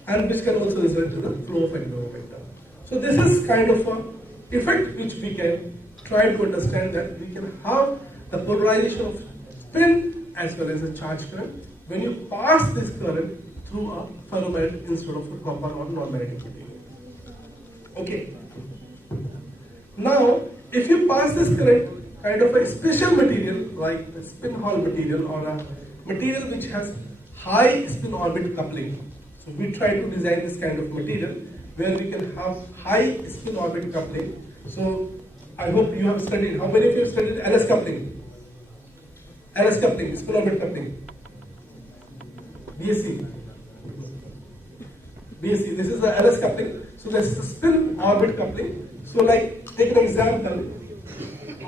and which can also result in the flow of electromomentum. So this is kind of a effect which we can try to understand, that we can have the polarization of spin as well as a charge current when you pass this current through a ferromagnet instead of a copper or non-magnetic material. Okay. Now, if you pass this current kind of a special material like the spin Hall material or a material which has high spin orbit coupling. So we try to design this kind of material where we can have high spin orbit coupling. So I hope you have studied. How many of you have studied LS coupling? LS coupling, spin orbit coupling. BSc. BSc. This is the LS coupling. So this is the spin orbit coupling. So like take an example.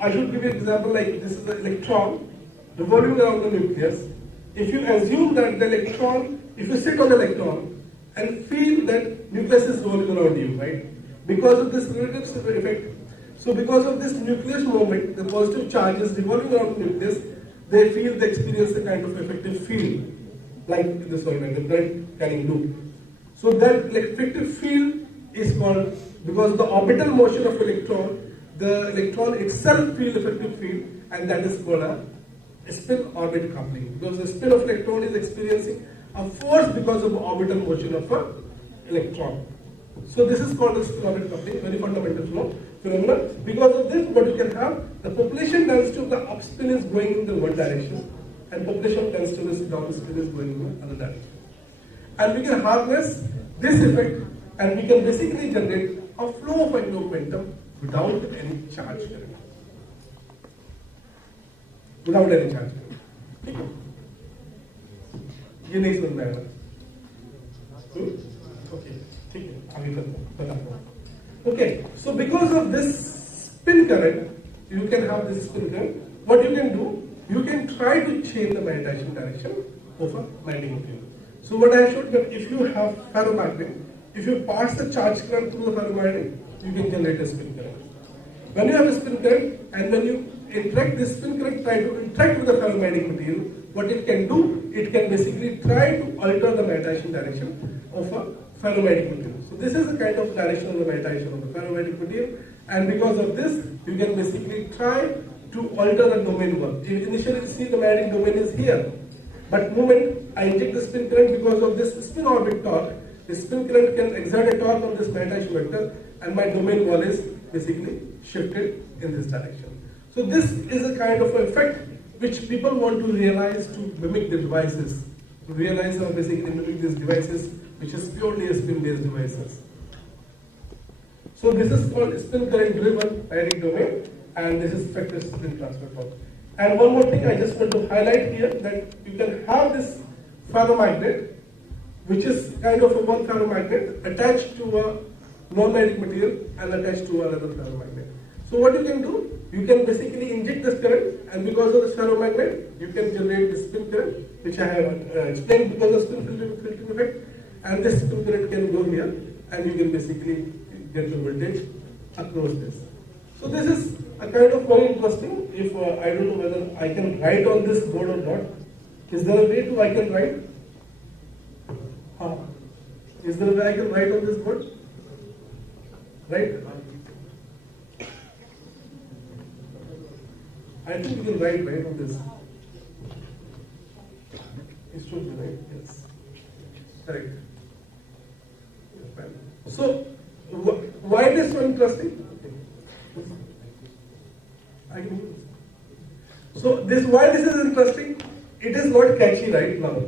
I should give you an example like this is the electron revolving around the nucleus. If you assume that the electron, if you sit on the electron and feel that nucleus is rolling around you, right? Because of this relative effect, so because of this nucleus moment, the positive charges revolving around the nucleus, they experience a kind of effective field, like this one, the current carrying loop. So that effective field is called, because the orbital motion of electron, the electron itself feels effective field, and that is called a spin orbit coupling. Because the spin of electron is experiencing a force because of the orbital motion of an electron. So this is called a spin orbit coupling, very fundamental phenomenon. Because of this, what you can have, the population density of the upspin is going in the one direction, and population density of the downspin is going in the other direction. And we can harness this effect, and we can basically generate a flow of electromomentum without any charge current. Without any charge current. ये नहीं समझ में आएगा. Okay. ठीक है. आगे बताता हूँ. Okay. So because of this spin current, you can have this spin current. What you can do, you can try to change the magnetization direction of a magnetic material. So what I showed that if you have ferromagnet, if you pass the charge current through the ferromagnet, you can generate a spin current. When you have a spin current and when you interact this spin current, try to interact with the ferromagnetic material, what it can do, it can basically try to alter the magnetization direction of a ferromagnetic material. So this is the kind of direction of the magnetization of the ferromagnetic material, and because of this, you can basically try to alter the domain one. Initially, you see the magnetic domain is here, but moment I inject the spin current, because of this spin orbit torque, the spin current can exert a torque on this magnetization vector, and my domain one is basically shifted in this direction. So this is a kind of effect which people want to realize to mimic the devices, to realize how basically mimic these devices, which is purely a spin-based devices. So this is called spin current driven magnetic domain, and this is effective spin transfer torque. And one more thing I just want to highlight here, that you can have this ferromagnet, which is kind of a one ferromagnet attached to a non-magnetic material and attached to another ferromagnet. So what you can do, you can basically inject this current, and because of this ferromagnet, you can generate this spin current, which I have explained because of spin filtering effect, and this spin current can go here, and you can basically get the voltage across this. So this is a kind of very interesting. If I don't know whether I can write on this board or not. Is there a way to I can write? Is there a way I can write on this board? Right? I think you can write right on this. It should be right. Yes. Correct. So why it is so interesting? So why this is interesting? It is not catchy right now.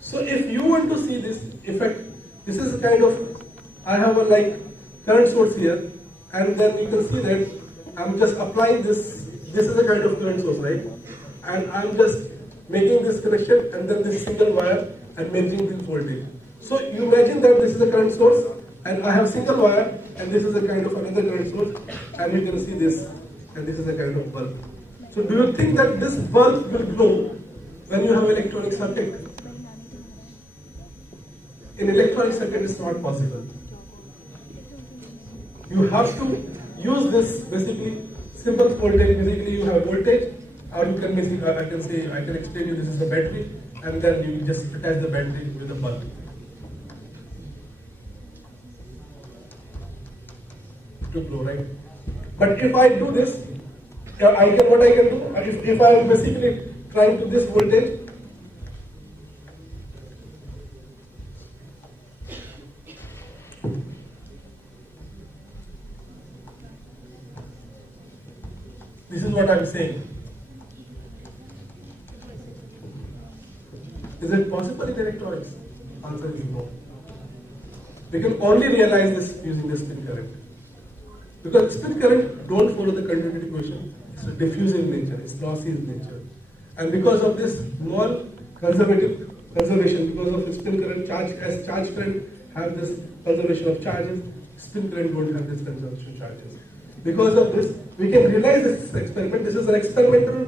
So if you want to see this effect, this is a kind of, I have a like current source here, and then you can see that I'm just applying this. This is a kind of current source, right? And I'm just making this connection, and then this single wire and measuring this voltage. So you imagine that this is a current source, And I have single wire, and this is a kind of another current source, and you can see this, and this is a kind of bulb. So do you think that this bulb will glow when you have electronic circuit? In electronic circuit, it's not possible. You have to use this basically simple voltage. Basically, you have voltage, or you can basically I can explain you this is the battery, and then you just attach the battery with the bulb. To glow, right? But if I do this, what I can do, if I am basically trying to this voltage, this is what I am saying. Is it possible in electronics? Answer is no. We can only realize this using the spin current. Because spin current don't follow the continuity equation. It's a diffusive nature, it's lossy in nature. And because of this small conservation, because of spin current, as charge current have this conservation of charges, spin current don't have this conservation of charges. Because of this, we can realize this experiment. This is an experimental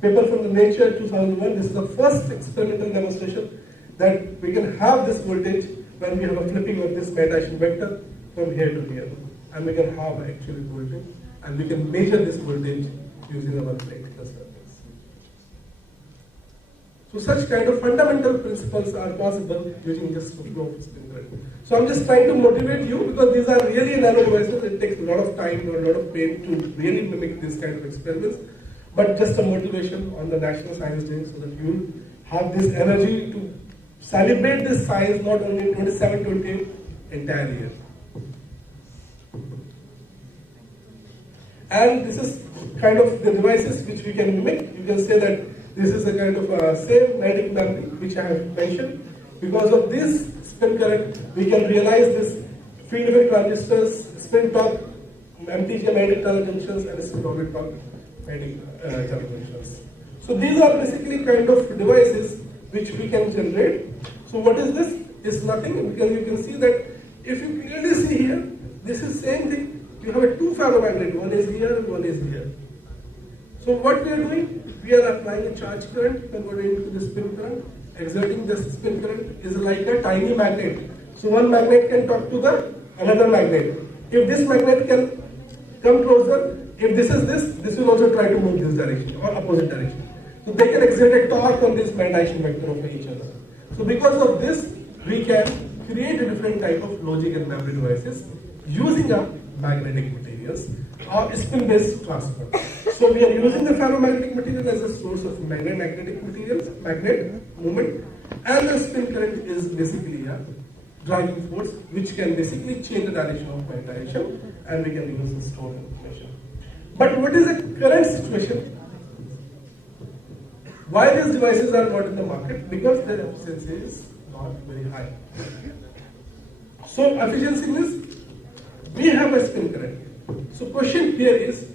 paper from the Nature 2001. This is the first experimental demonstration that we can have this voltage when we have a flipping of this magnetization vector from here to here. And we can have actual voltage, and we can measure this voltage using our electrical circuits. So such kind of fundamental principles are possible using this flow of spin current. So I'm just trying to motivate you, because these are really nano devices. It takes a lot of time or a lot of pain to really mimic this kind of experiments. But just a motivation on the National Science Day, so that you have this energy to celebrate this science not only in 27, 28, entire year. And this is kind of the devices which we can mimic. You can say that this is a kind of same magnetic memory which I have mentioned. Because of this spin current, we can realize this field effect transistors, spin torque, MTJ magnetic tunnel junctions, and spin orbit torque magnetic tunnel junctions. So these are basically kind of devices which we can generate. So what is this? It's nothing, because you can see that if you clearly see here, this is same thing. You have a two ferromagnet, one is here and one is here. So what we are doing? We are applying a charge current converted into the spin current. Exerting this spin current is like a tiny magnet. So one magnet can talk to the another magnet. If this magnet can come closer, if this is this will also try to move this direction or opposite direction. So they can exert a torque on this magnetization vector of each other. So because of this, we can create a different type of logic and memory devices using a magnetic materials or spin-based transfer. So we are using the ferromagnetic material as a source of magnetic materials, magnet movement, and the spin current is basically a driving force which can basically change the direction of magnetization, and we can use the stored information. But what is the current situation? Why these devices are not in the market? Because their efficiency is not very high. So efficiency means we have a spin current. So question here is,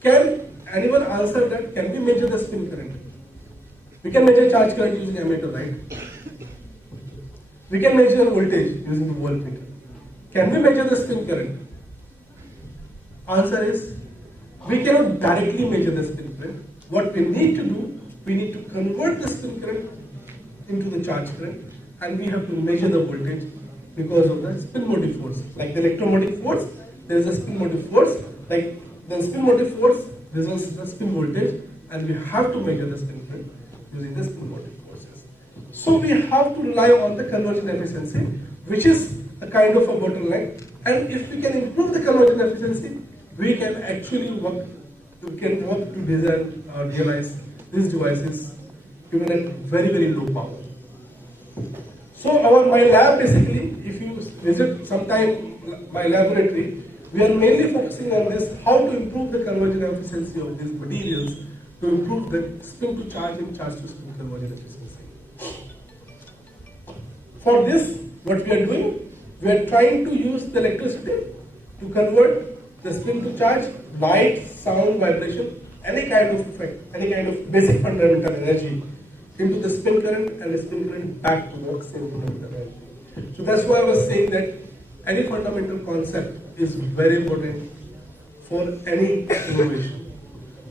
can anyone answer that? Can we measure the spin current? We can measure charge current using ammeter, right? We can measure voltage using the voltmeter. Can we measure the spin current? Answer is, we cannot directly measure the spin current. What we need to do, we need to convert the spin current into the charge current, and we have to measure the voltage because of the spin motive force. Like the electromotive force, there is a spin motive force. Like the spin motive force results in the spin voltage, and we have to measure the spin current using the spin motive forces. So we have to rely on the conversion efficiency, which is a kind of a bottleneck. And if we can improve the conversion efficiency, we can actually work to design or realize these devices even at very, very low power. So my lab basically, if you visit sometime my laboratory, we are mainly focusing on this, how to improve the conversion efficiency of these materials to improve the spin to charge and charge to spin conversion efficiency. For this, what we are doing, we are trying to use the electricity to convert the spin to charge, light, sound, vibration, any kind of effect, any kind of basic fundamental energy into the spin current, and the spin current back to work same fundamental energy. So that's why I was saying that any fundamental concept is very important for any innovation.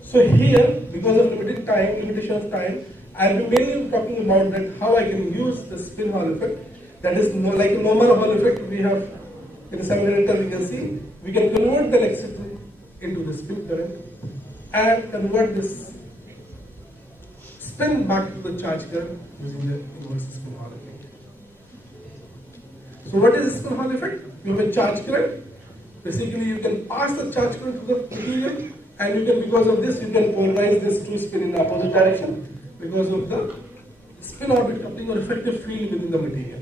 So here, because of limitation of time, I'll be mainly talking about that how I can use the spin Hall effect. That is like a normal Hall effect we have in the semiconductor. We can see we can convert the electricity into the spin current and convert this spin back to the charge current using the inverse spin Hall effect. So what is the spin Hall effect? You have a charge current. Basically, you can pass the charge current to the material, and you can, because of this, you can polarize this to spin in the opposite direction because of the spin orbit coupling or effective field within the material.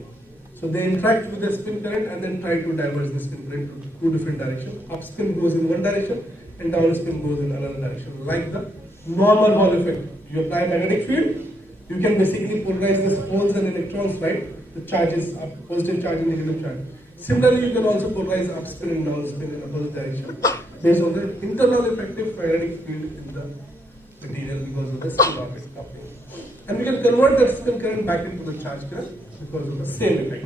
So they interact with the spin current and then try to diverge the spin current to two different directions. Up spin goes in one direction and down spin goes in another direction. Like the normal Hall effect. You apply magnetic field, you can basically polarize these holes and electrons, right? The charges, positive charge and negative charge. Similarly, you can also polarize up spin and down spin in opposite direction based on the internal effective magnetic field in the material because of the spin orbit coupling. And we can convert that spin current back into the charge current because of the same effect.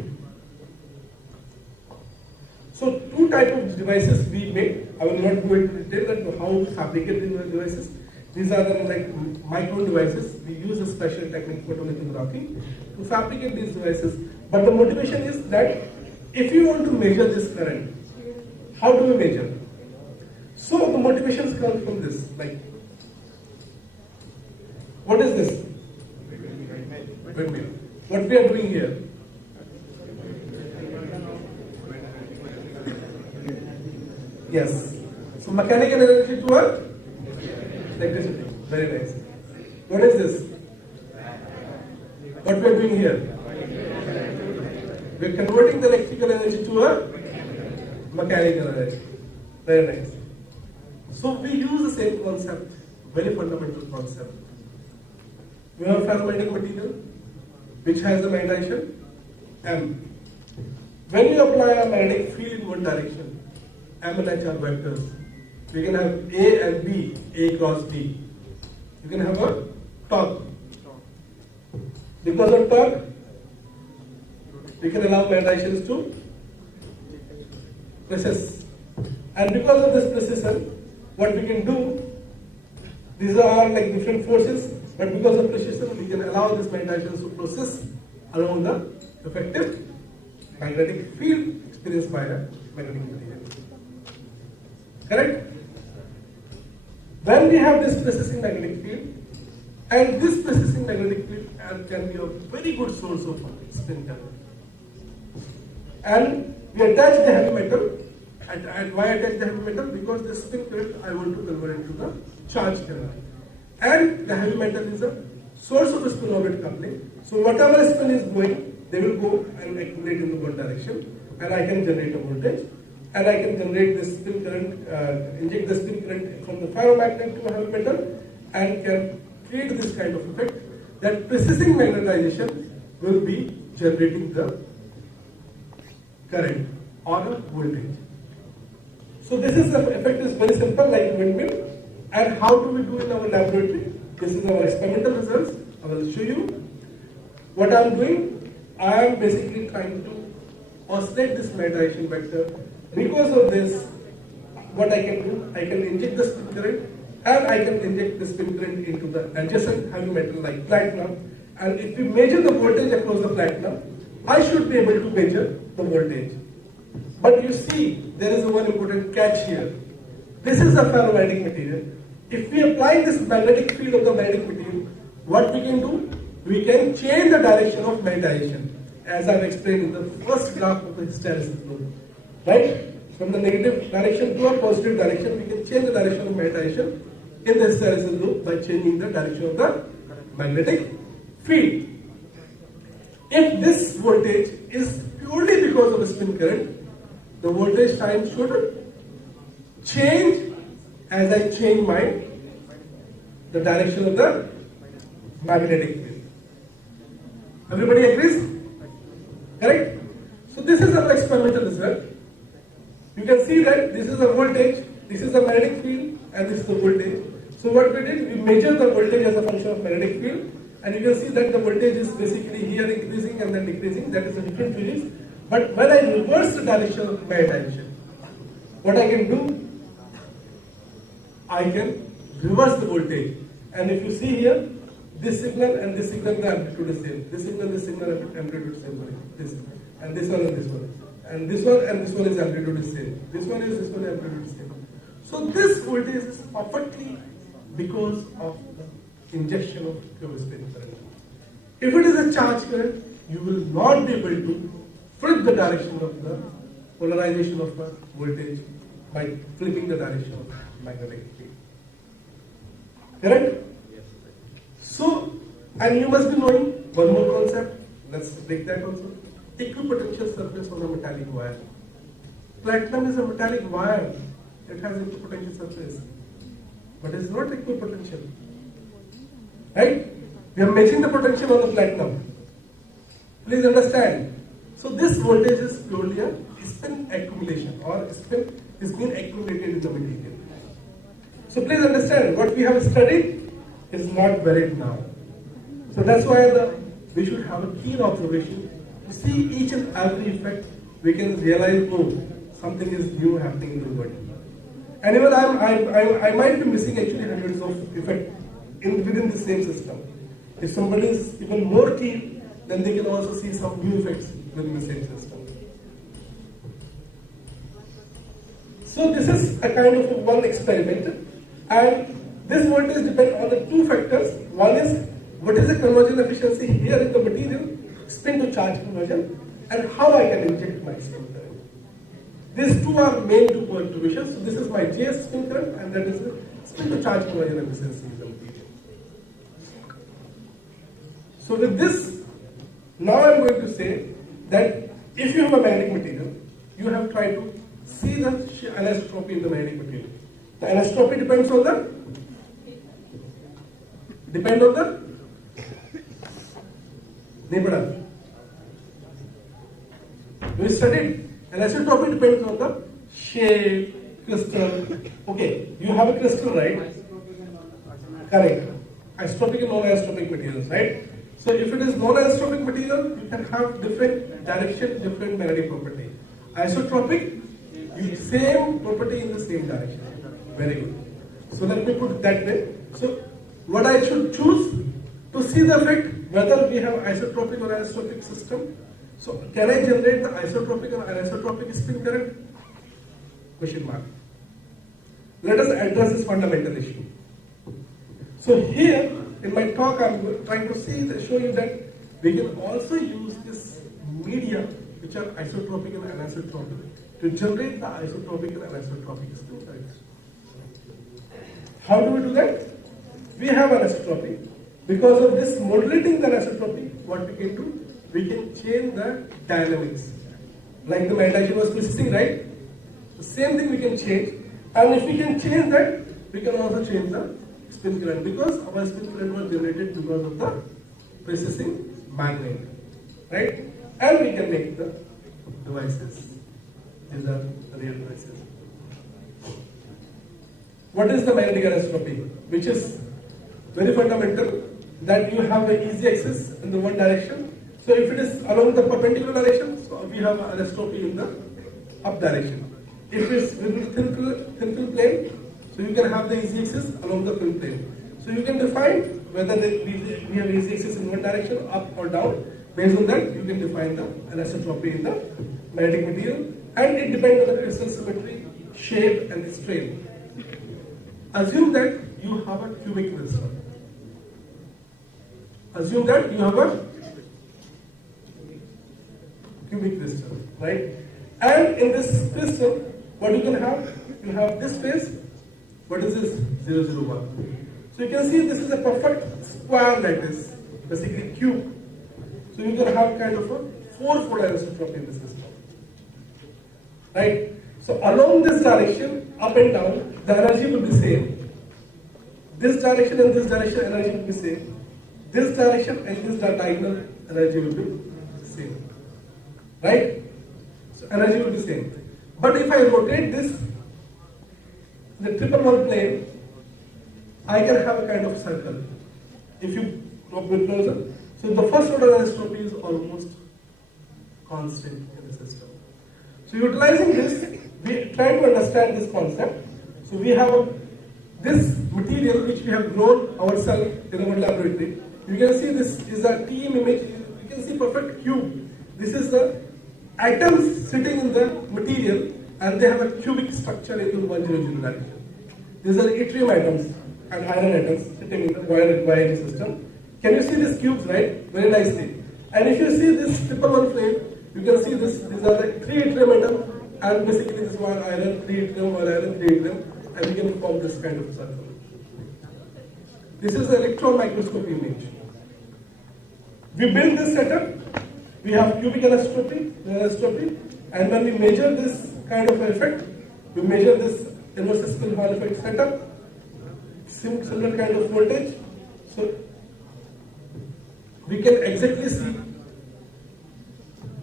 So two types of devices we make. I will not go into detail on how we fabricate these devices. These are the like micro devices. We use a special technique, photolithography, to fabricate these devices. But the motivation is that if you want to measure this current, how do we measure? So the motivations come from this. Like, what is this? Windmill. What we are doing here? Yes. So mechanical energy to what? Electricity. Very nice. What is this? What we are doing here? We are converting the electrical energy to a mechanical energy. Very nice. So we use the same concept, very fundamental concept. We have a ferromagnetic material which has a magnetization M. When you apply a magnetic field in one direction, M and H are vectors. We can have A and B, A cross B. You can have a torque. Because of torque, we can allow magnetizations to precess. And because of this precision, what we can do, these are like different forces, but because of precision, we can allow this magnetizations to process along the effective magnetic field experienced by a magnetic material. Correct? When we have this processing magnetic field, and this processing magnetic field can be a very good source of spin current. And we attach the heavy metal. And why attach the heavy metal? Because the spin current I want to convert into the charge current. And the heavy metal is a source of a spin orbit coupling. So whatever spin is going, they will go and accumulate in the one direction. And I can generate a voltage. And I can generate the spin current, inject the spin current from the ferromagnet to a heavy metal, and can create this kind of effect that precessing magnetization will be generating the current or a voltage. So this is the effect is very simple, like a windmill. And how do we do in our laboratory? This is our experimental results. I will show you. What I am doing, I am basically trying to oscillate this magnetization vector. Because of this, what I can do, I can inject the spin current, and I can inject the spin current into the adjacent heavy metal like platinum. And if we measure the voltage across the platinum, I should be able to measure the voltage. But you see, there is one important catch here. This is a ferromagnetic material. If we apply this magnetic field of the magnetic material, what we can do? We can change the direction of magnetization, as I've explained in the first graph of the hysteresis loop. Right? From the negative direction to a positive direction, we can change the direction of magnetization in the hysteresis loop by changing the direction of the magnetic field. If this voltage is purely because of the spin current, the voltage time should change as I change the direction of the magnetic field. Everybody agrees? Correct? So this is our experimental result. You can see that this is the voltage, this is the magnetic field, and this is the voltage. So what we did, we measured the voltage as a function of magnetic field, and you can see that the voltage is basically here increasing and then decreasing. That is the different physics. But when I reverse the direction of my attention, what I can do, I can reverse the voltage. And if you see here, this signal and this signal, the amplitude is same. This signal, amplitude is same. Sorry, this and this one and this one. And this one and this one is amplitude is same. This one, amplitude is same. So this voltage is perfectly because of the injection of pure spin current. If it is a charge current, you will not be able to flip the direction of the polarization of the voltage by flipping the direction of magnetic field. Correct? So, and you must be knowing one more concept. Let's take that also. Equipotential surface on a metallic wire. Platinum is a metallic wire. It has equipotential surface, but it is not equipotential. Right? We are measuring the potential on the platinum. Please understand. So this voltage is purely a spin accumulation, or spin is being accumulated in the material. So please understand, what we have studied is not varied now. So that's why we should have a keen observation to see each and every effect. We can realize, oh, something is new happening in the world. And even I might be missing actually hundreds of effects within the same system. If somebody is even more keen, then they can also see some new effects within the same system. So this is a kind of one experiment, and this voltage depends on the two factors. One is what is the conversion efficiency here in the material, spin to charge conversion, and how I can inject my spin current. These two are main two contributions. So this is my JS spin current, and that is the spin to charge conversion efficiency in the material. So with this, now I am going to say that if you have a magnetic material, you have tried to see the anisotropy in the magnetic material. The anisotropy depends on the neighbor. We studied anisotropy depends on the shape, crystal. Okay, you have a crystal, right? Correct. Isotropic and non-isotropic materials, right? So if it is non-isotropic material, you can have different direction, different magnetic property. Isotropic, you same property in the same direction. Very good. So let me put it that way. So what I should choose to see the effect, whether we have isotropic or anisotropic system. So can I generate the isotropic or anisotropic spin current? Question mark. Let us address this fundamental issue. So here in my talk, I'm trying to show you that we can also use this media which are isotropic and anisotropic to generate the isotropic and anisotropic spin current. How do we do that? We have anisotropy. Because of this modulating the anisotropy, what we can do? We can change the dynamics. Like the magnetization was twisting, right? The same thing we can change. And if we can change that, we can also change the spin current, because our spin current was generated because of the precessing magnet, right? And we can make the devices. These are the real devices. What is the magnetic anisotropy? Which is very fundamental, that you have an easy axis in the one direction. So if it is along the perpendicular direction, so we have anisotropy in the up direction. If it is within the thin film plane, so you can have the easy axis along the film plane. So you can define whether we have easy axis in one direction, up or down. Based on that, you can define the anisotropy in the magnetic material, and it depends on the crystal symmetry, shape, and strain. Assume that you have a cubic crystal. Assume that you have a cubic crystal, right? And in this crystal, what you can have? You have this phase. What is this? 001. So you can see this is a perfect square lattice, basically cube. So you can have kind of a four-fold anisotropy in the system, right? So along this direction, up and down, the energy will be same. This direction and this direction, energy will be same. This direction and this diagonal, energy will be same, right? So energy will be same. But if I rotate this, the triple one plane, I can have a kind of circle. If you look a bit closer, so the first order anisotropy is almost constant in the system. So utilizing this, we try to understand this concept. So we have this material which we have grown ourselves in our laboratory. You can see this is a team image. You can see perfect cube. This is the atoms sitting in the material, and they have a cubic structure into 100 direction. These are yttrium atoms and iron atoms sitting in the wire system. Can you see these cubes, right? Very nicely. And if you see this triple one flame, you can see this. These are the 3 yttrium atoms, and basically this one iron, 3 yttrium, 1 iron, 3 yttrium, and we can form this kind of circle. This is the electron microscopy image. We build this setup. We have cubic anisotropy, and when we measure this kind of effect, we measure this inverse spin Hall effect setup, similar kind of voltage. So we can exactly see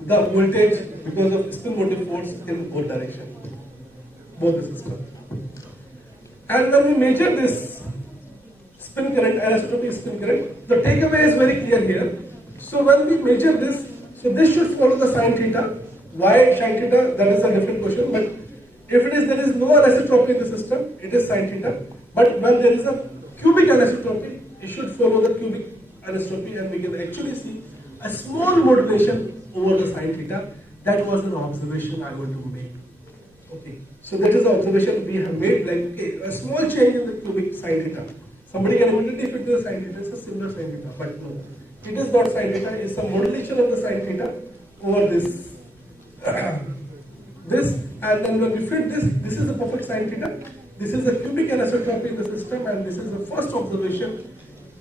the voltage because of spin motive force in both directions, both the systems. And when we measure this spin current, anisotropy spin current, the takeaway is very clear here. So when we measure this, so this should follow the sine theta. Why sine theta? That is a different question. But if there is no anisotropy in the system, it is sine theta. But when there is a cubic anisotropy, it should follow the cubic anisotropy, and we can actually see a small modulation over the sine theta. That was an observation I want to make. Okay, so that is the observation we have made, like a small change in the cubic sine theta. Somebody can immediately fit the sine theta, it's a similar sine theta, but no. It is not sine theta, it's a modulation of the sine theta over this. And then when we fit this is the perfect sine theta. This is the cubic anisotropy in the system, and this is the first observation.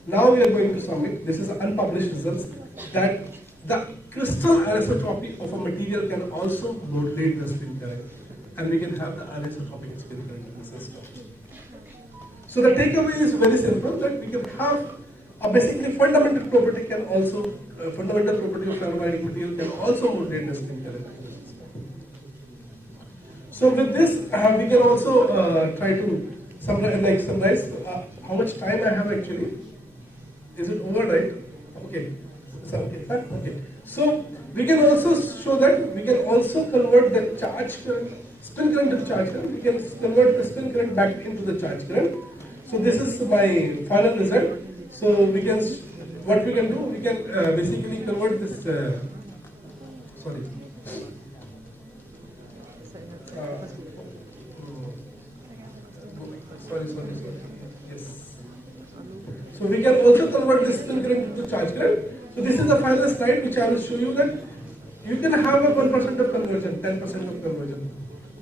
Now we are going to submit. This is unpublished results that the crystal anisotropy of a material can also modulate the spin current, and we can have the anisotropic spin current in the system. So the takeaway is very simple, that we can have a basically fundamental property can also fundamental property of ferromagnetic material can also modulate the spin current. So with this, we can also try to summarize how much time I have actually. Is it over, right? Okay. Okay. So we can also show that we can also convert the charge current, spin current to charge current. We can convert the spin current back into the charge current. So this is my final result. So what we can do, we can basically convert this. Sorry. Yes. So we can also convert this spin current into charge current. So this is the final slide which I will show you, that you can have a 1% of conversion, 10% of conversion.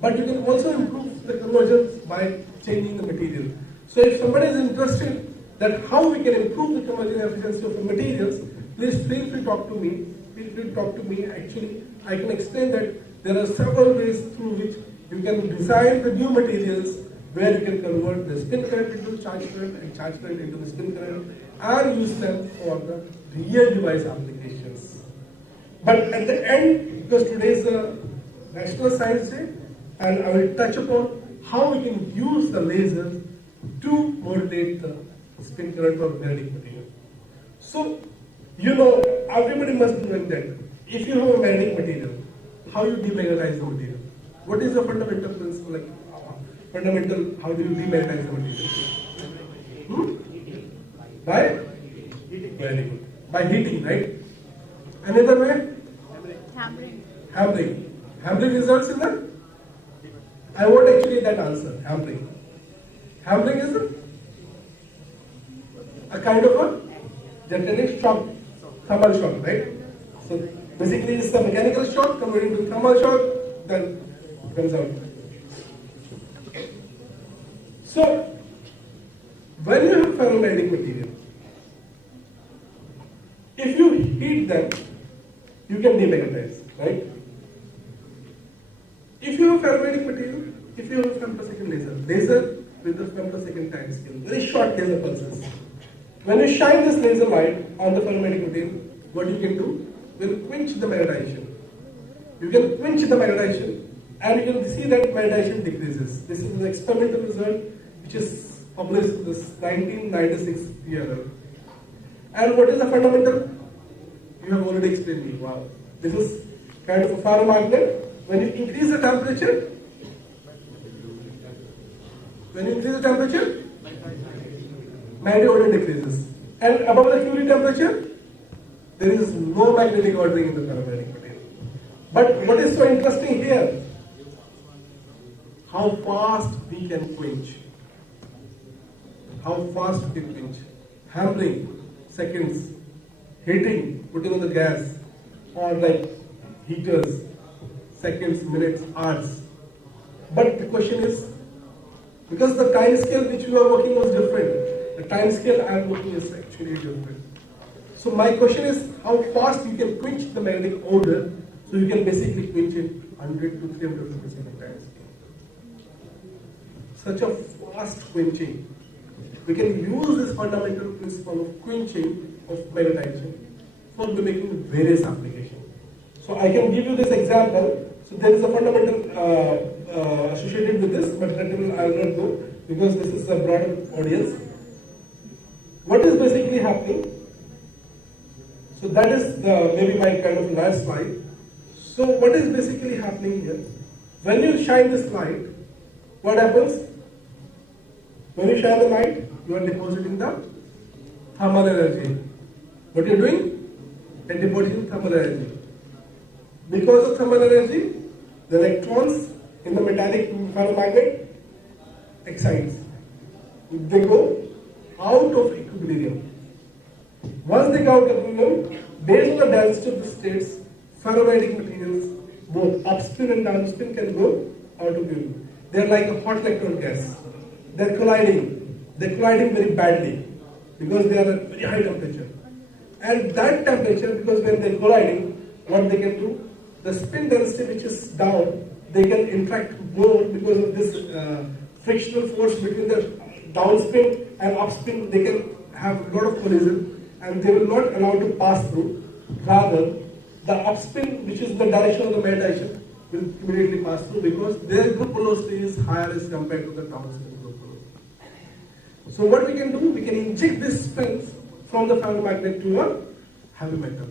But you can also improve the conversions by changing the material. So if somebody is interested that how we can improve the conversion efficiency of the materials, please feel free to talk to me. Feel free to talk to me. Actually, I can explain that there are several ways through which you can design the new materials where you can convert the spin current into charge current and charge current into the spin current and use them for the real device applications. But at the end, because today is the National Science Day, and I will touch upon how we can use the lasers to modulate the spin current of magnetic material. So, everybody must know that if you have a magnetic material, how you demagnetize the material? What is the fundamental principle? How do you demagnetize the material? By? Very good. By heating, right? Another way? Hammering. Hammering results in that? I want actually that answer. Hammering. Hammering is a kind of a generating shock, thermal shock, right? So basically it's the mechanical shock converting to thermal shock, then comes out. So when you have ferromagnetic material, if you heat them, you can demagnetize, right? If you have ferromagnetic material, if you have a femtosecond laser with the femtosecond time scale, very short laser pulses. When you shine this laser light on the ferromagnetic material, what you can do? You will quench the magnetization. You can quench the magnetization, and you can see that magnetization decreases. This is an experimental result which is published in this 1996 year. And what is the fundamental? You have already explained me. Wow. This is kind of a ferromagnet. When you increase the temperature, magnetic order decreases. And above the Curie temperature, there is no magnetic ordering in the ferromagnetic material. But what is so interesting here? How fast we can quench. Hammering, seconds. Heating, putting on the gas, or like heaters, seconds, minutes, hours. But the question is, because the time scale which you are working was different, the time scale I am working is actually different. So my question is, how fast you can quench the magnetic order, so you can basically quench it 100 to 350 times. Such a fast quenching. We can use this fundamental principle of quenching of magnetization for making various applications. So I can give you this example. So there is a fundamental associated with this, but that I will not go because this is a broader audience. What is basically happening? So that is maybe my kind of last slide. So what is basically happening here? When you shine this light, what happens? When you shine the light, you are depositing the thermal energy. What you are doing? You are depositing thermal energy. Because of thermal energy, the electrons in the metallic ferromagnet excites. They go out of equilibrium. Once they go out of equilibrium, based on the density of the states, ferromagnetic materials, both upspin and downspin, can go out of equilibrium. They are like a hot electron gas. They are colliding. They are colliding very badly because they are at very high temperature. And that temperature, because when they are colliding, what they can do, the spin density which is down, they can interact more because of this frictional force between the downspin and upspin. They can have a lot of collision and they will not allow to pass through. Rather, the upspin, which is the direction of the magnetization, will immediately pass through because their group velocity is higher as compared to the downspin group velocity. So what we can do, we can inject this spin from the ferromagnet to a heavy metal.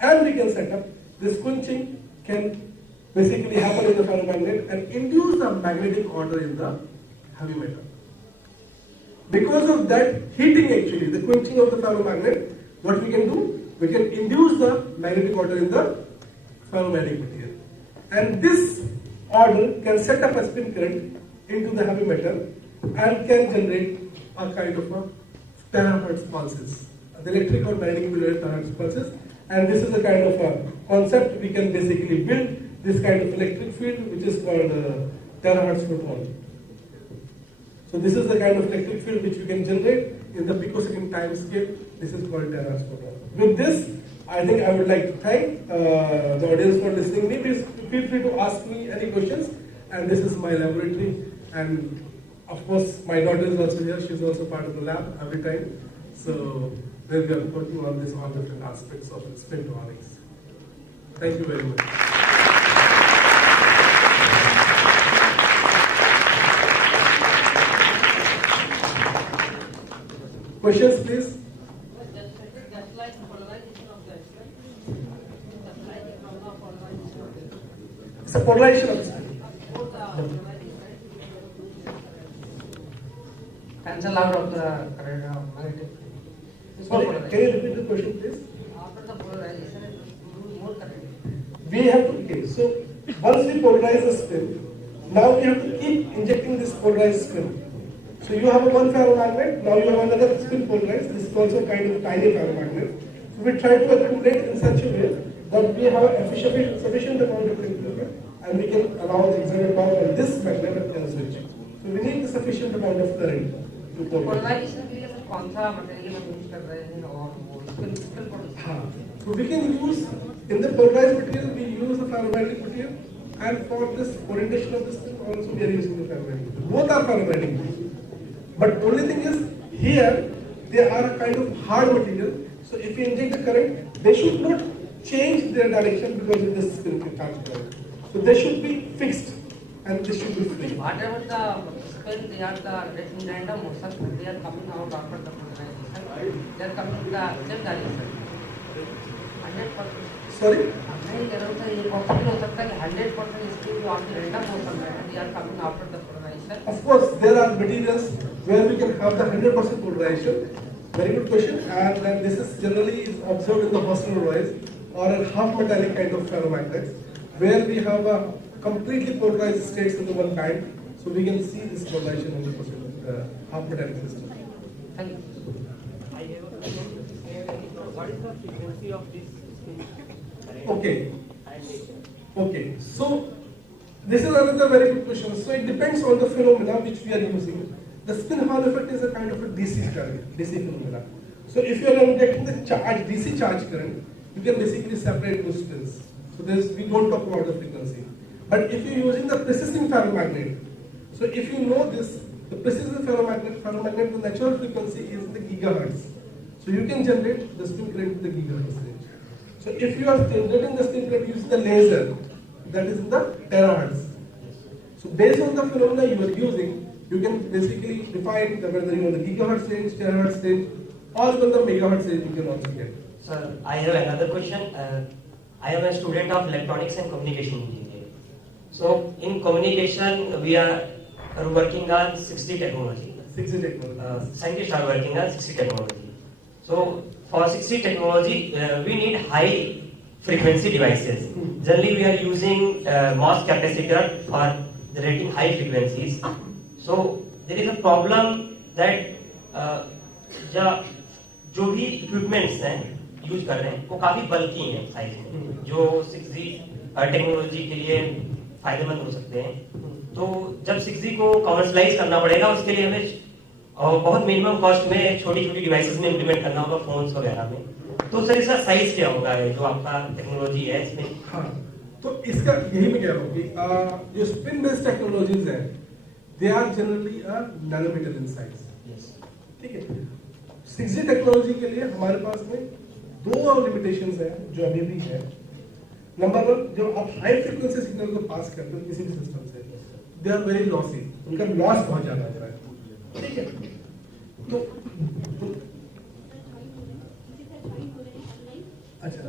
And we can set up this quenching can basically happen in the ferromagnet and induce the magnetic order in the heavy metal. Because of that heating actually, the quenching of the ferromagnet, what we can do, we can induce the magnetic order in the ferromagnetic material. And this order can set up a spin current into the heavy metal and can generate a kind of a terahertz pulses. The electric or magnetic will generate terahertz pulses. And this is a kind of a concept we can basically build this kind of electric field which is called terahertz photon. So this is the kind of electric field which we can generate in the picosecond time scale. This is called terahertz photon. With this, I think I would like to thank the audience for listening to me. Please feel free to ask me any questions. And this is my laboratory. And of course, my daughter is also here. She's also part of the lab every time. So where we are working on this, all different aspects of spintronics. Thank you very much. Questions, please. It's a polarization of spin. Cancel out of the current magnetic. Sorry, can you repeat the question, please? After the polarization, it will more current. We have to, okay, so once we polarize the spin, now we have to keep injecting this polarized spin. So you have a one ferromagnet, now you have another spin polarized. This is also kind of tiny ferromagnet. So we try to accumulate in such a way that we have a sufficient amount of equilibrium and we can allow the exerted power on this magnet and switch. So we need the sufficient amount of current to polarize. Polarization के लिए कौन सा material हम use कर रहे हैं और spin So we can use, in the polarized material, we use the ferromagnetic material, and for this orientation of this thing also we are using the ferromagnetic material. Both are ferromagnetic material. But only thing is, here, they are a kind of hard material, so if we inject the current, they should not change their direction because of this spin transfer. So they should be fixed, and they should be free. Whatever the spin, they are the in random motion, they are coming out after the polarization. They are coming in the same direction. 100%. Sorry? नहीं कह रहा हूँ sir, ये possible हो सकता है कि 100% scheme जो आपकी रैंडम हो सकता है, they are coming after the polarization. Of course, there are materials where we can have the 100% polarization. Very good question. And then this is generally observed in the hostile alloys or a half metallic kind of ferromagnets, where we have a completely polarized states into one kind. So we can see this polarization in the half metallic system. Thank you. What is the frequency of this spin? Okay. Okay. So this is another very good question. So it depends on the phenomena which we are using. The spin Hall effect is a kind of a DC current, DC phenomena. So if you are injecting the charge, DC charge current, you can basically separate those spins. So we don't talk about the frequency. But if you are using the persisting ferromagnet, so if you know this, the persistent ferromagnet, the natural frequency is in the gigahertz. So you can generate the spin current in the gigahertz range. So if you are generating the spin current using the laser, that is in the terahertz. So based on the phenomena you are using, you can basically define whether you want the gigahertz range, terahertz range, or even the megahertz range you can also get. Sir, I have another question. I am a student of electronics and communication engineering. So in communication, we are working on 6D technology. 6D technology. Scientists are working on 6D technology. So for 6D technology, we need high frequency devices. Generally, we are using MOS capacitor for generating high frequencies. So there is a problem that जो भी equipments हैं use कर रहे हैं वो काफी बल्की हैं size में, जो 6G टेक्नोलॉजी के लिए फायदेमंद हो सकते हैं. तो जब 6G को कमर्शलाइज करना पड़ेगा, उसके लिए हमें बहुत मिनिमम कॉस्ट में छोटी छोटी डिवाइसेस में इम्प्लीमेंट करना होगा, फोन्स वगैरह में. तो सर इसका साइज क्या होगा जो आपका टेक्नोलॉजी है इसमें? हाँ, तो इसका यही मैं कह रहा हूँ कि जो स्पिन बेस्ड टेक्नोलॉजीज हैं, they are generally a nanometre in size. ठीक है. 6G टेक्नोलॉजी के लिए हमारे पास में दो लिमिटेशंस हैं जो अभी भी है. नंबर वन, जो आप हाई फ्रीक्वेंसी सिग्नल को पास करते हो किसी भी सिस्टम से, दे आर वेरी लॉसी, उनका लॉस बहुत ज्यादा हो रहा है. ठीक है. तो अच्छा,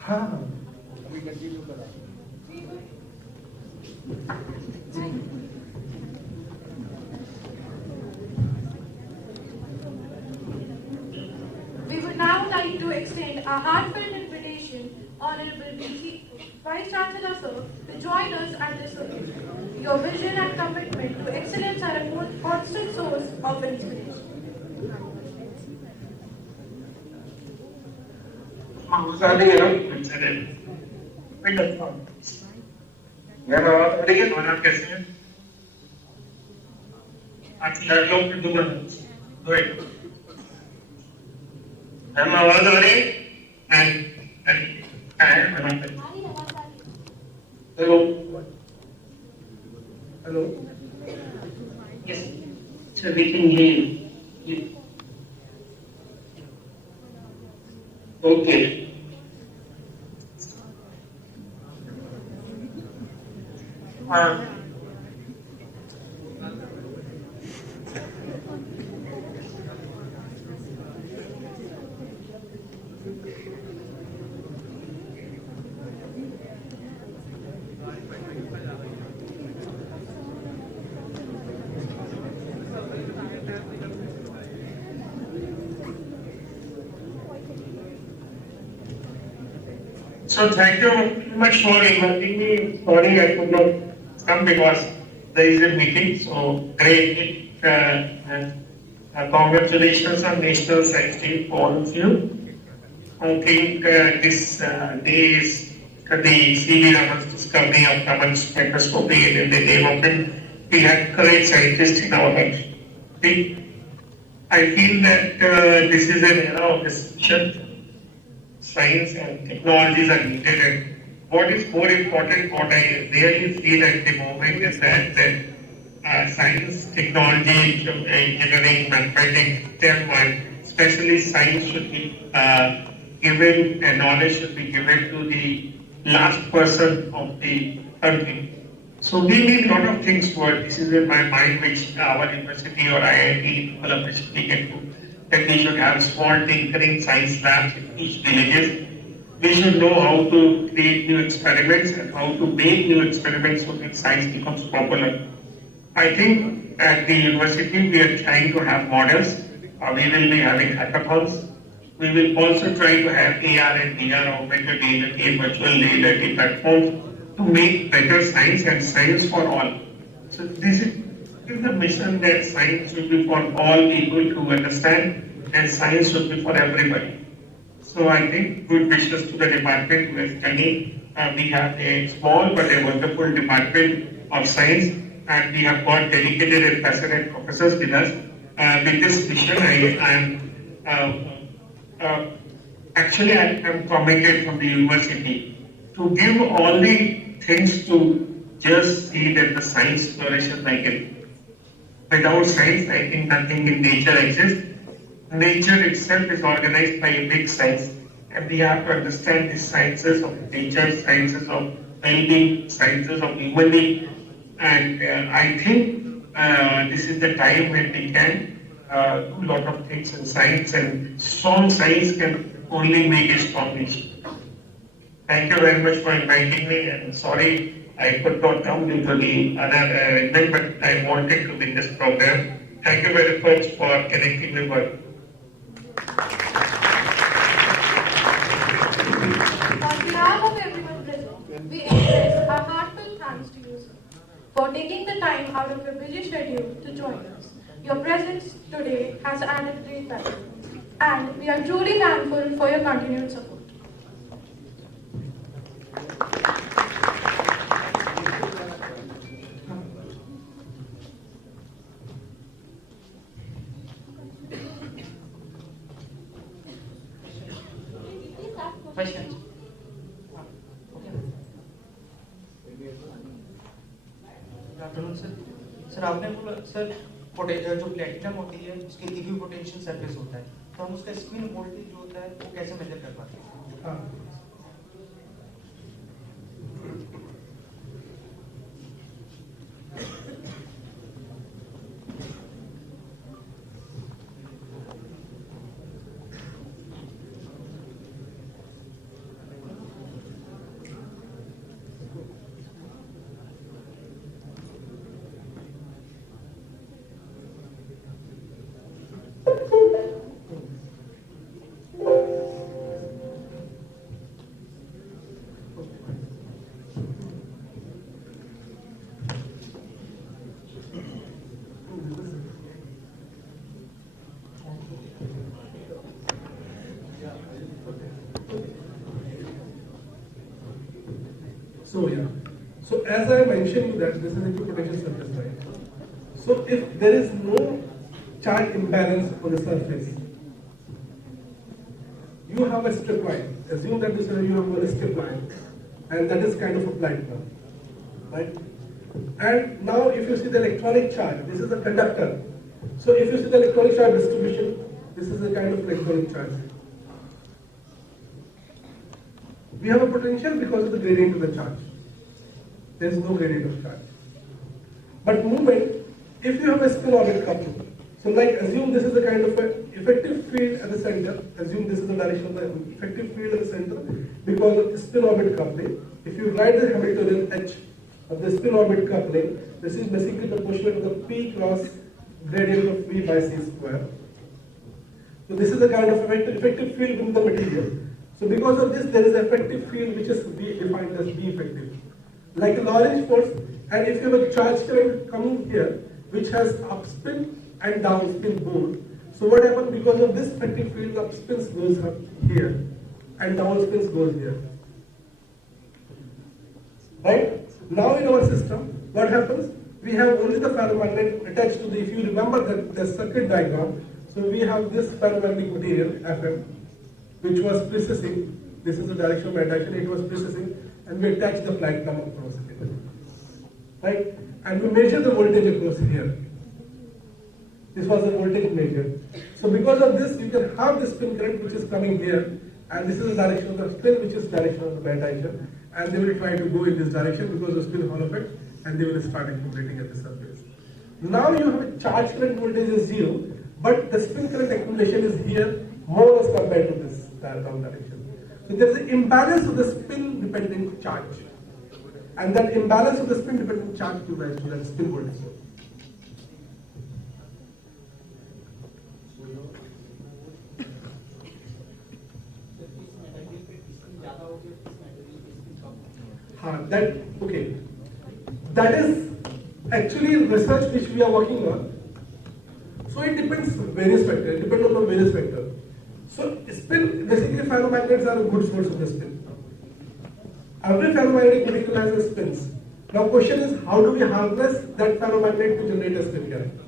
हाँ हाँ, We would now like to extend a heartfelt invitation, Honorable Vice Chancellor Sir, to join us at this occasion. Your vision and commitment to excellence are a constant source of inspiration. कैसे हैं? अच्छा, लोग दो हम आवाज आ रही hello hello. Yes sir, we can hear you. Okay. हाँ. So thank you very much for inviting me. Sorry I could not come because there is a meeting. So great. Congratulations on National Science Day for all of you. I think this day is the C.V. Raman's discovery of Raman spectroscopy, and in the name of him, we had great scientists in our country. I feel that this is an era of discussion. Science and technologies are needed, and what is more important, what I really feel at the moment is that science, technology, engineering, mathematics, STEM, and especially science should be given, and knowledge should be given to the last person of the country. So we need a lot of things for it. This is in my mind, which our university or IIT people are basically get to. That we should have small tinkering science labs in each villages, we should know how to create new experiments and how to make new experiments so that science becomes popular. I think at the university we are trying to have models. We will be having hackathons. We will also try to have AR and VR, augmented reality, virtual reality platforms to make better science and science for all. So this is the mission, that science should be for all people to understand and science should be for everybody. So I think good wishes to the department who has done it. We have a small but a wonderful department of science, and we have got dedicated and passionate professors with us. With this mission, I am committed from the university to give all the things to just see that the science flourishes like it. Without science, I think nothing in nature exists. Nature itself is organized by a big science, and we have to understand the sciences of nature, sciences of well-being, sciences of human being, and I think this is the time when we can do a lot of things in science, and strong science can only make a strong nation. Thank you very much for inviting me, and sorry I could not come due to the other event, but I wanted to be in this program. Thank you very much for connecting me with. On behalf of everyone present, we express our heartfelt thanks to you, sir, for taking the time out of your busy schedule to join us. Your presence today has added great value, and we are truly thankful for your continued support. Questions? Afternoon sir. Sir आपने बोला sir जो platinum होती है उसके equi potential surface होता है, तो हम उसका स्पिन वोल्टेज जो होता है वो कैसे मेजर कर पाते हैं? So as I mentioned you that this is equipotential surface, right? So if there is no charge imbalance on the surface, you have a strip line. Assume that this you have a strip line, and that is kind of a platinum, right? And now if you see the electronic charge, this is a conductor. So if you see the electronic charge distribution, this is a kind of electronic charge. We have a potential because of the gradient of the charge. There is no gradient of charge. But movement, if you have a spin orbit coupling, so like assume this is a kind of a effective field at the center, assume this is the direction of the effective field at the center because of the spin orbit coupling. If you write the Hamiltonian H of the spin orbit coupling, this is basically proportional to the P cross gradient of V by C square. So this is the kind of effective field within the material. So because of this, there is an effective field which is defined as B effective. Like a Lorentz force, and if you have a charge current coming here, which has upspin and downspin both. So what happens because of this effective field, upspins goes up here, and downspins goes here. Right? Now in our system, what happens? We have only the ferromagnet attached to the, if you remember the circuit diagram, so we have this ferromagnetic material, Fm, which was precessing. This is the direction of my direction, it was precessing, and we attach the platinum across here. Right? And we measure the voltage across here. This was the voltage measured. So because of this, you can have the spin current which is coming here, and this is the direction of the spin, which is direction of the band direction, and they will try to go in this direction because of spin Hall effect, and they will start accumulating at the surface. Now you have a charge current voltage is 0, but the spin current accumulation is here more as compared to this down direction. So there is an imbalance of the spin-dependent charge, and that imbalance of the spin-dependent charge gives rise to that spin voltage. That is actually research which we are working on. So it depends various factors. It depends on the various factors. So spin, basically ferromagnets are a good source of the spin. Every ferromagnetic molecule has a spins. Now question is, how do we harness that ferromagnet to generate a spin current?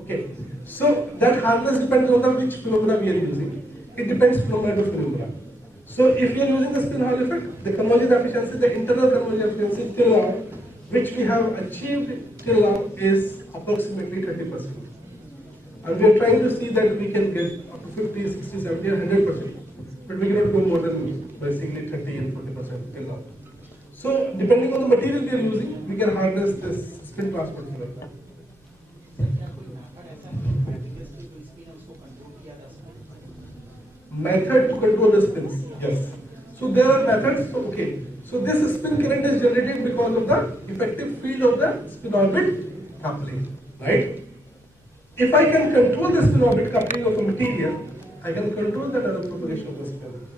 Okay. So that harness depends on which phenomena we are using. It depends phenomena to phenomena. So if we are using the spin Hall effect, the conversion efficiency, the internal conversion efficiency till now, which we have achieved till now, is approximately 30%. And we are trying to see that we can get up to 50, 60, 70, or 100%. But we cannot go more than basically 30 and 40% till now. So depending on the material we are using, we can harness this spin transport phenomena. Method to control the spins, yes. So there are methods, okay. So this spin current is generated because of the effective field of the spin orbit coupling, right? If I can control the spin orbit coupling of a material, I can control the error propagation of the spin.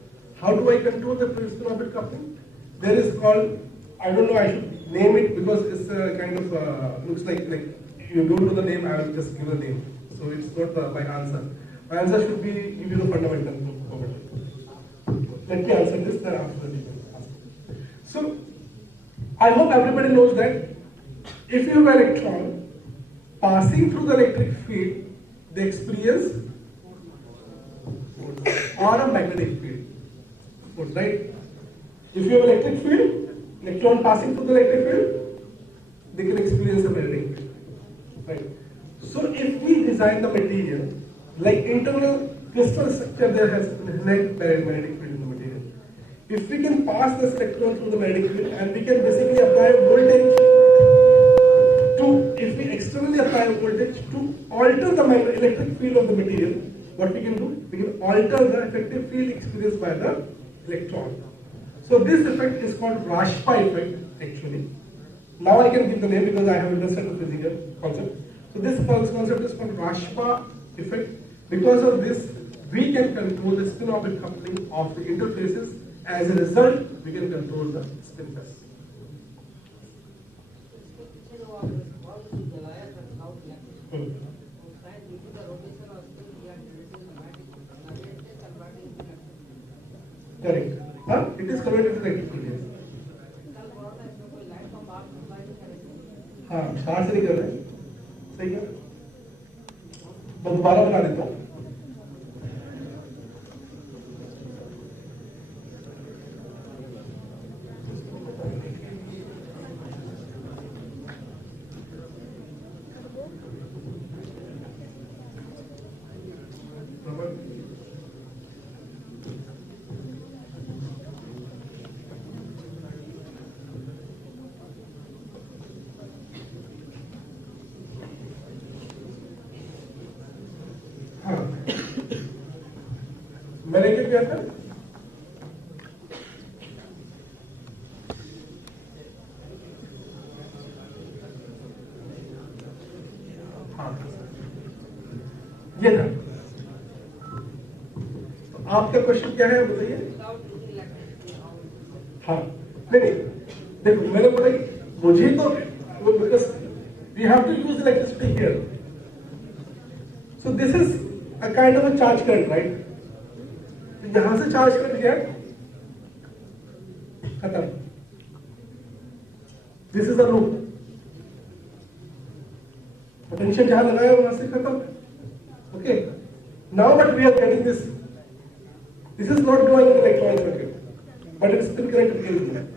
How do I control the spin orbit coupling? There is called, I don't know, I should name it because it's kind of looks like you don't know the name, I will just give a name. So it's not my answer. My answer should be give you the fundamental property. Let me answer this, then after the answer. So I hope everybody knows that if you have an electron passing through the electric field, they experience or a magnetic field. Right? If you have an electric field, electron passing through the electric field, they can experience a magnetic field. Right? So if we design the material, like internal crystal structure, there has inherent magnetic field in the material. If we can pass this electron through the magnetic field and we can basically apply a voltage to, if we externally apply a voltage to alter the electric field of the material, what we can do? We can alter the effective field experienced by the electron. So this effect is called Rashpa effect actually. Now I can give the name because I have understood the physical concept. So this concept is called Rashpa effect. Because of this, we can control the spin orbit coupling of the interfaces. As a result, we can control the spin test. Correct. It is converted to electric field. हाँ, कहाँ से निकल रहा है? सही है? मैं दोबारा बना देता हूँ. मैंने क्या किया था? हाँ, ये था. तो आपका क्वेश्चन क्या है बताइए? हाँ, नहीं, देखो मैंने बोला कि मुझे तो because we have to use electricity here. So this is a kind of a charge current, right? यहां से चार्ज कर गया खत्म. This is the loop. Potential जहां लगाया वहां से खत्म. Okay, now but we are getting this. This is not going in electronic circuit but it's spin current in.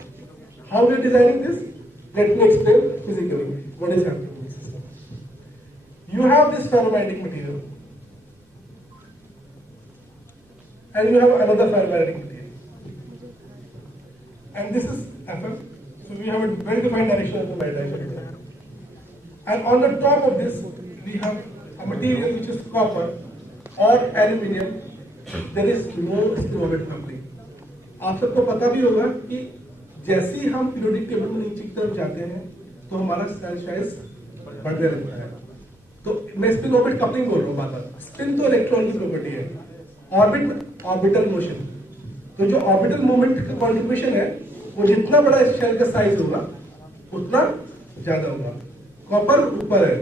How we are designing this? Let me explain physically what is happening in this system. You have this ferromagnetic material and you have another ferromagnetic material, and this is FM. So we have a well defined direction of the direction, and on the top of this we have a material which is copper or aluminium. There is no spin orbit coupling. आप सबको पता भी होगा कि जैसे ही हम periodic table में नीचे की तरफ जाते हैं तो हमारा सेल साइज बढ़ने लगता है। तो मैं स्पिन ऑर्बिट कपलिंग बोल रहा हूँ बात। स्पिन तो इलेक्ट्रॉन की प्रॉपर्टी है, ऑर्बिट ऑर्बिटल मोशन। तो जो ऑर्बिटल मूवमेंट का कॉन्ट्रीब्यूशन है वो जितना बड़ा शेल का साइज होगा उतना ज्यादा होगा। कॉपर ऊपर है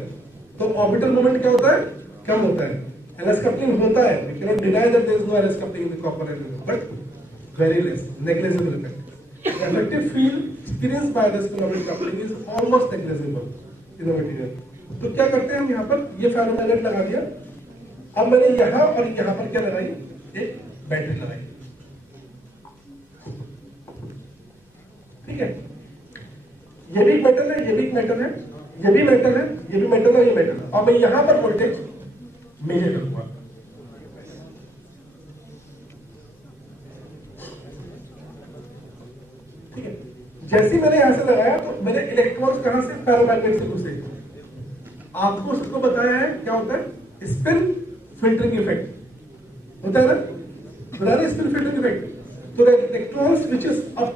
तो ऑर्बिटल मूवमेंट क्या होता है, कम होता है। एलएस कपलिंग होता है, we can not deny that there is no LS coupling in the copper and but very less, negligible effect. The effective field experienced by the spin orbit coupling is almost negligible in the material. तो क्या करते हैं हम यहाँ पर ये ferromagnet लगा दिया। अब मैंने यहाँ और यहाँ पर क्या लगाई, एक बैटरी लगाई। ठीक है, ये भी मेटल है, ये भी मेटल है, ये भी मेटल है, ये भी मेटल है, ये मेटल है। और मैं यहाँ पर वोल्टेज मेजर करूंगा। ठीक है, जैसे मैंने यहां से लगाया तो मेरे इलेक्ट्रॉन्स कहां से, फेरोमैग्नेट से घुसे। आपको सबको बताया है क्या होता है, स्पिन फिल्टरिंग इफेक्ट होता है ना, बता रहे स्पिन फिल्टरिंग इफेक्ट। तो इलेक्ट्रॉन्स विच इज अप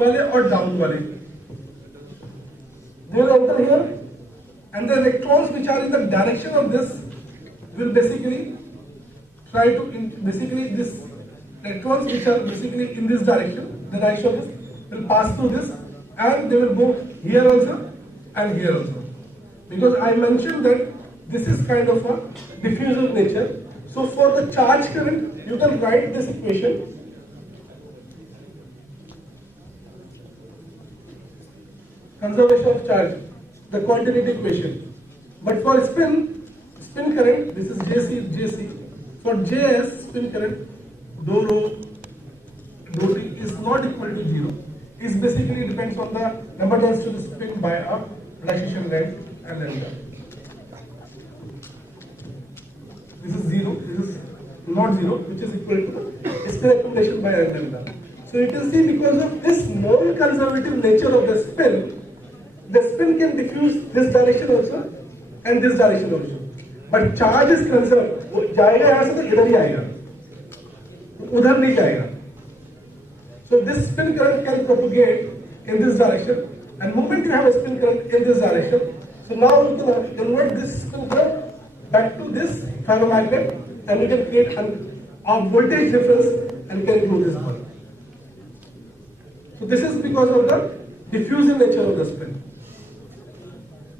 वाले और डाउन वाले, they will enter here and the electrons which are in the direction of this will basically try to basically this electrons which are basically in this direction, the direction of this will pass through this and they will go here also and here also, because I mentioned that this is kind of a diffusive nature. So for the charge current you can write this equation, conservation of charge, the quantitative equation. But for spin current, this is JC. For JS, spin current, dou rho, dou t is not equal to 0. It basically depends on the number turns to the spin by a relaxation length and lambda. This is 0, this is not 0, which is equal to the spin accumulation by lambda. So you can see because of this non-conservative nature of the spin can diffuse this direction also and this direction also. But charge is conserved. वो जाएगा यहाँ से तो इधर ही आएगा, उधर नहीं जाएगा. So this spin current can propagate in this direction, and moment you have a spin current in this direction, so now you can convert this spin current back to this ferromagnet, and you can create a voltage difference and can do this one. So this is because of the diffusive nature of the spin.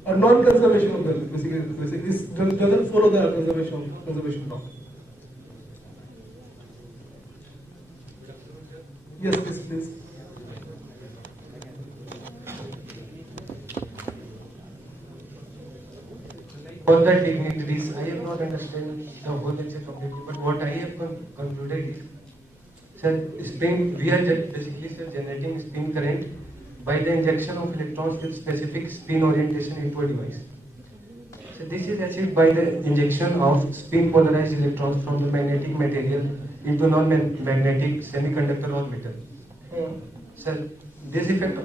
Or non-conservation of the basically this doesn't follow the conservation law. Yes, please. All the dignitaries, I have not understood the whole lecture completely, but what I have concluded is, sir, we are basically generating spin current by the injection of electrons with specific spin orientation into a device. So this is achieved by the injection of spin polarized electrons from the magnetic material into non-magnetic semiconductor or metal. So this effect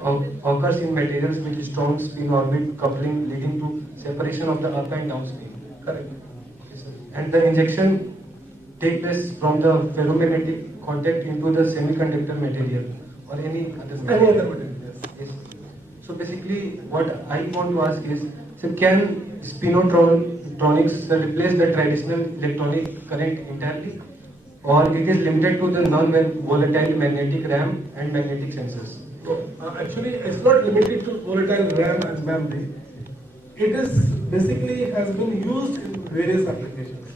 occurs in materials with strong spin orbit coupling, leading to separation of the up and down spin. Correct. Okay, sir. And the injection takes place from the ferromagnetic contact into the semiconductor material or any other material. Yes. So basically, what I want to ask is, so can spintronics replace the traditional electronic current entirely, or it is limited to the non-volatile magnetic RAM and magnetic sensors? Actually, it's not limited to volatile RAM and memory. It is basically has been used in various applications,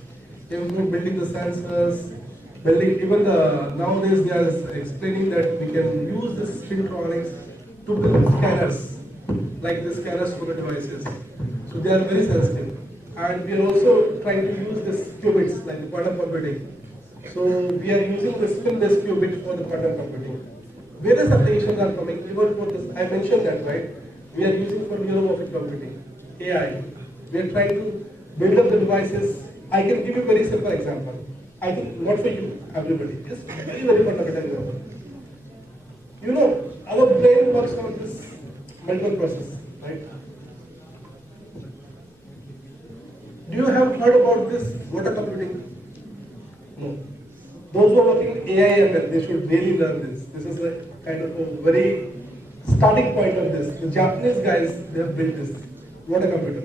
even building the sensors, building even the nowadays they are explaining that we can use the spintronics to build scanners, like the scanners for the devices. So they are very sensitive, and we are also trying to use this qubits like the quantum computing. So we are using the spinless qubit for the quantum computing. Various applications are coming. Even for this, I mentioned that, right? We are using for neuromorphic computing, AI. We are trying to build up the devices. I can give you a very simple example. I think not for you, everybody. Just very fundamental example. You know, our brain works on this mental process, right? Do you have heard about this water computing? No. Those who are working in AI/ML, they should really learn this. This is a kind of a very starting point of this. The Japanese guys, they have built this water computer.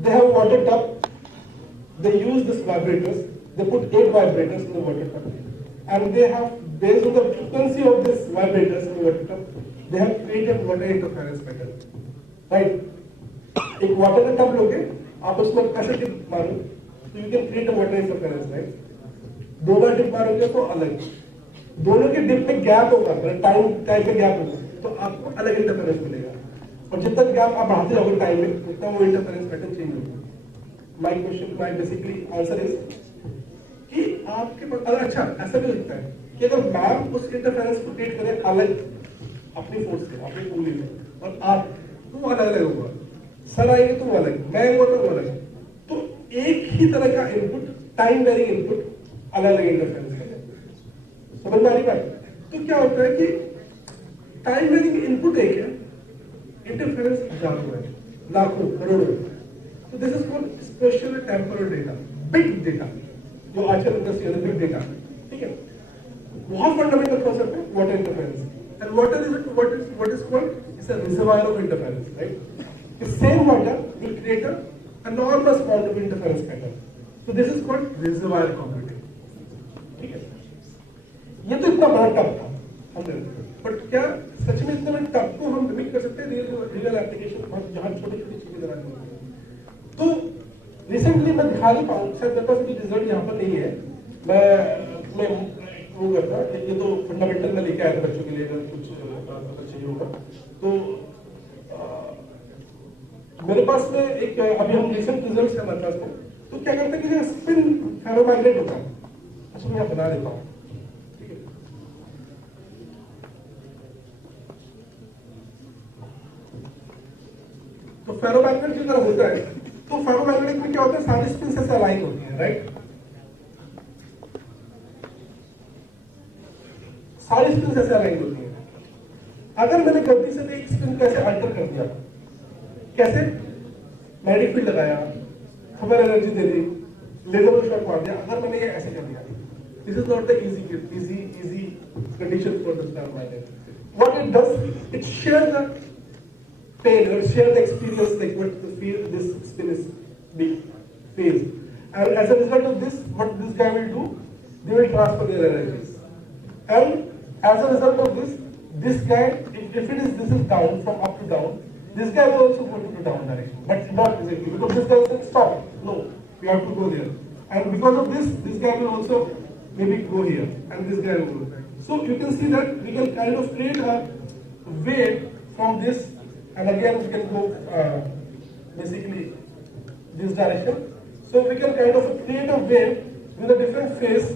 They have a water tub. They use this vibrators. They put 8 vibrators in the water tub, and they have, based on the frequency of this vibrators in the water tub, they have created water interference pattern. Right? एक water का tub लोगे, आप उसमें कैसे tip मारो, तो you can create a water interference, right? 2 bar tip मारोगे तो अलग, दोनों के डिप में गैप होगा, टाइम में गैप होगा, तो आपको अलग इंटरफेरेंस मिलेगा, और जितना गैप आप बढ़ाते जाओगे टाइम में, उतना वो इंटरफेरेंस पैटर्न चेंज होगा. My question, my basically answer is कि आपके पास अगर अच्छा ऐसा भी लगता है कि अगर मैम उस इंटरफेरेंस को क्रिएट करें अलग अपनी फोर्स से, अपनी उंगली से, और आप तो अलग अलग होगा, सर आएंगे तो वो अलग, मैं हुआ तो वो अलग, तो एक ही तरह का इनपुट, टाइम वेरिंग इनपुट, अलग अलग इंटरफेरेंस करें. समझ में आ रही बात? तो क्या होता है कि टाइम वेरिंग इनपुट एक है, इंटरफेरेंस हजारों है, लाखों, करोड़ों. So this is called spatial temporal data, big data, जो आजकल इंडस्ट्री है, big data, ठीक है? बहुत फंडामेंटल कॉन्सेप्ट है water interference. And water is what is called? It's a reservoir of interference, right? The same water will create an enormous amount of interference pattern. So this is called reservoir computing. ठीक है? ये तो इतना बड़ा tub था, हमने. But क्या सच में इतने बड़े टब को हम मिमिक कर सकते हैं रियल एप्लीकेशन, जहाँ छोटी-छोटी चीजें लगानी होती हैं? तो रिसेंटली मैं दिखा नहीं पाऊँ, शायद मेरे पास भी रिजल्ट यहाँ पर नहीं है, मैं वो करता, ये तो फंडामेंटल में लेके आया था बच्चों के लिए, अगर कुछ पता चाहिए होगा तो मेरे पास में एक, अभी हम रिसेंट रिजल्ट्स है हमारे पास में, तो क्या करते हैं कि स्पिन फेरोमैग्नेट होता है, अच्छा मैं यहाँ बना देता हूँ, ठीक है? तो फेरोमैग्नेट की तरह होता है, तो फेरोमैग्नेटिक में क्या होता है, सारी स्पिन से अलाइन होती है, राइट? सारी स्पिन से अलाइन होती है. अगर मैंने गलती से एक स्पिन को ऐसे अल्टर कर दिया, कैसे? मैग्नेटिक फील्ड लगाया, थर्मल एनर्जी दे दी, लेजर शॉट मार दिया, अगर मैंने ये ऐसे कर दिया, this is not the easy condition for the ferromagnet. What it does, it shares the pain or share the experience, like what the feel this spin is being feels, and as a result of this, what this guy will do, they will transfer their energies, and as a result of this guy, if this is down, from up to down, this guy will also go to the down direction, but not exactly, because this guy said stop, no, we have to go there, and because of this guy will also maybe go here, and this guy will go. So you can see that we can kind of create a wave from this. And again, we can go basically this direction. So we can kind of create a wave with a different phase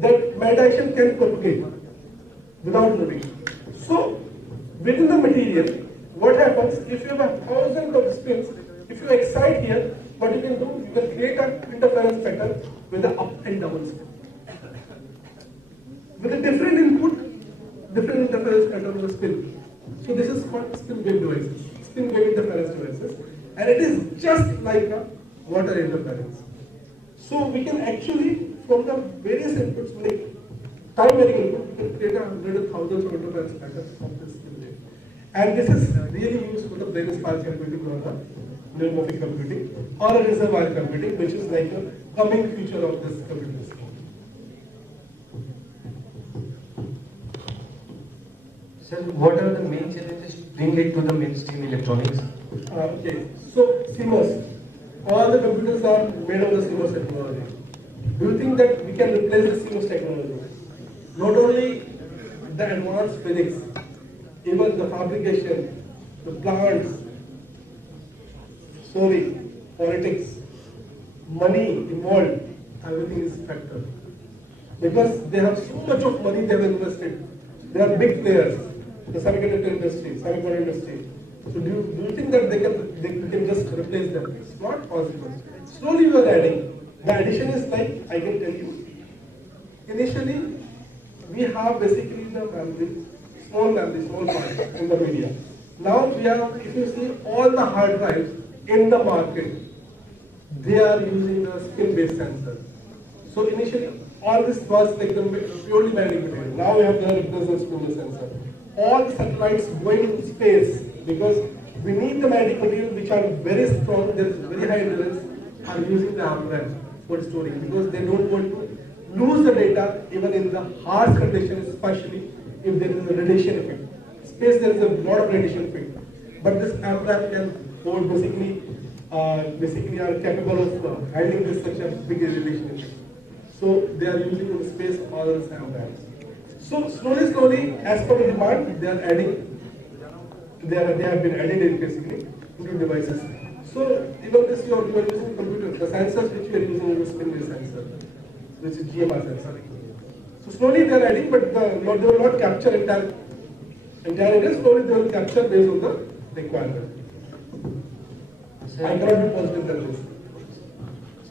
that my direction can propagate without moving. So within the material, what happens if you have 1,000 of spins? If you excite here, what you can do? You can create an interference pattern with an up and down spin. With a different input, different interference pattern with a spin. So this is called spin wave devices, spin wave interference devices, and it is just like a water interference. So we can actually, from the various inputs, like time varying input, we can create 100,000 of interference patterns from this spin wave. And this is really used for the brain spark computing or the neuromorphic computing or a reservoir computing, which is like a coming future of this computing system. Sir, what are the main challenges to bring it to the mainstream electronics? Okay, so CMOS, all the computers are made of the CMOS technology. Do you think that we can replace the CMOS technology? Not only the advanced physics, even the fabrication, the plants, politics, money involved, everything is factor. Because they have so much of money they have invested. They are big players. The semiconductor industry, semiconductor industry. So do you think that they can just replace them? It's not possible. Slowly we are adding. The addition is like, I can tell you, initially we have basically the memory, small part in the media. Now we have, if you see all the hard drives in the market, they are using a spin-based sensor. So initially all this was like the purely magnetic material. Now we have the represents spinning sensor. All the satellites going into space because we need the magnetic material which are very strong, there is very high endurance, are using the amperage for storing because they don't want to lose the data even in the harsh conditions, especially if there is a radiation effect. Space there is a lot of radiation effect, but this amperage can hold basically are capable of handling this such a big radiation effect. So they are using in space all the amperage. So slowly, as per the demand, they are adding. They have been added in basically into devices. So even this you are using computer, the sensors which you are using is a spin-based sensor, which is GMR sensor. So slowly they are adding, but they will not capture entire area. Slowly they will capture based on the requirement. I cannot be positive than this.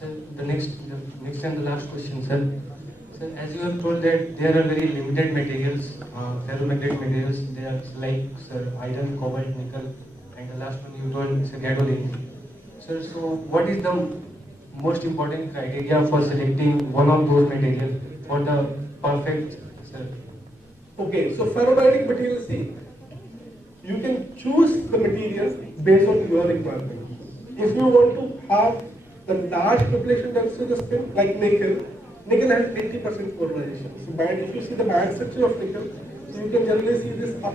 Sir, the next and the last question, sir. Sir, as you have told that there are very limited materials, ferromagnetic materials. They are like, sir, iron, cobalt, nickel, and the last one you told is gadolinium. Sir, so what is the most important criteria for selecting one of those materials for the perfect, sir? Okay, so ferromagnetic materials, see, you can choose the materials based on your requirement. If you want to have the large population density of the spin, like nickel has 80% polarization. So if you see the band structure of nickel, so you can generally see this up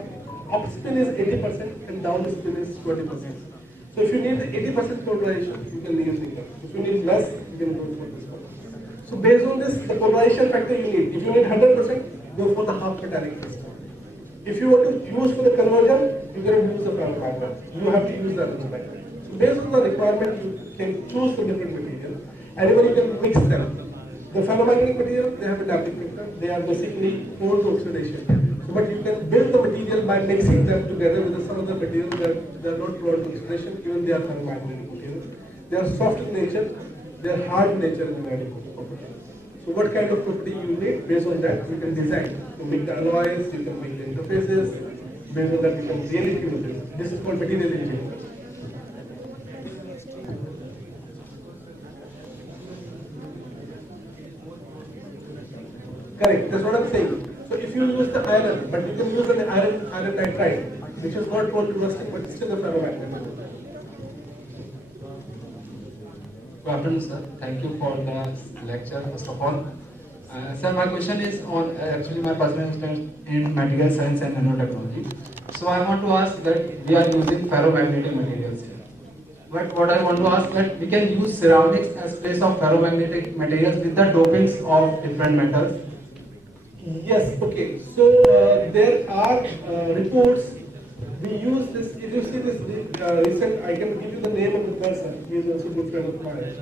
spin is 80% and down spin is 20%. So if you need the 80% polarization, you can use nickel. If you need less, you can go for this one. So based on this, the polarization factor you need. If you need 100%, go for the half metallic crystal. If you want to use for the conversion, you cannot use the ferromagnet. You have to use the magnet. So based on the requirement, you can choose the different materials, and even you can mix them. The ferromagnetic material, they have a damping factor. They are basically prone to oxidation. So, but you can build the material by mixing them together with some other materials that they are not prone to oxidation, even they are ferromagnetic materials. They are soft in nature, they are hard in nature in the magnetic property. So what kind of property you need, based on that you can design. You make the alloys, you can make the interfaces, based on that you can really tune this. This is called material engineering. Correct, that's what I'm saying. So if you use the iron, but you can use an iron nitride, which is not prone to rusting, but still a ferromagnet. Good afternoon, sir. Thank you for the lecture, first of all. Sir, my question is on actually my personal interest in material science and nanotechnology. So I want to ask that we are using ferromagnetic materials here. But what I want to ask that we can use ceramics as place of ferromagnetic materials with the dopings of different metals. Yes, okay. So there are reports. We use this. If you see this recent, I can give you the name of the person. He is also a good friend of mine.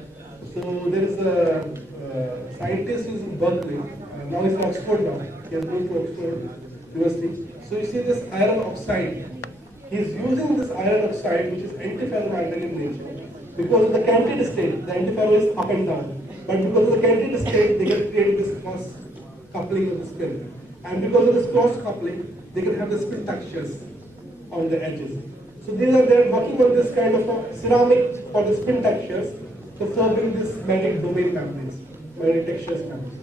So there is a scientist who is in Berkeley. Now he's in Oxford now. He has moved to Oxford University. So you see this iron oxide. He is using this iron oxide, which is antiferromagnetic in nature. Because of the canted state, the antiferro is up and down. But because of the canted state, they can create this cross coupling of the spin. And because of this cross coupling, they can have the spin textures on the edges. So they are working on this kind of a ceramic for the spin textures to forming this magnetic domain membranes, magnetic textures membranes.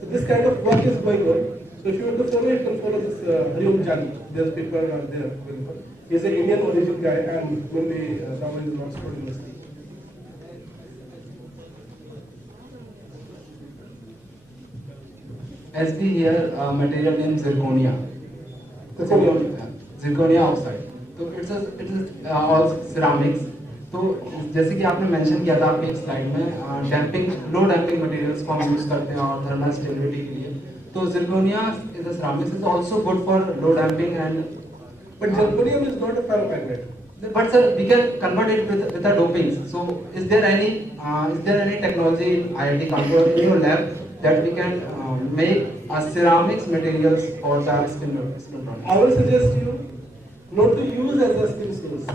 So this kind of work is going on. So if you want to follow it, you can follow this Hariom Jani. There's people around there available. He's an Indian origin guy and mainly someone in Oxford University. As we hear material named zirconia. Zirconia oxide. तो it's all ceramics. तो जैसे कि आपने mention किया था आपकी एक slide में डैम्पिंग लो डैम्पिंग मटेरियल्स को हम यूज करते हैं और थर्मल स्टेबिलिटी के लिए. तो zirconia is a ceramics is also good for low damping and. But zirconium is not a ferromagnet. But sir, we can convert it with the dopings. So is there any technology in IIT Kanpur in your lab that we can make a ceramics materials for the spin? I will suggest you not to use as a spin source.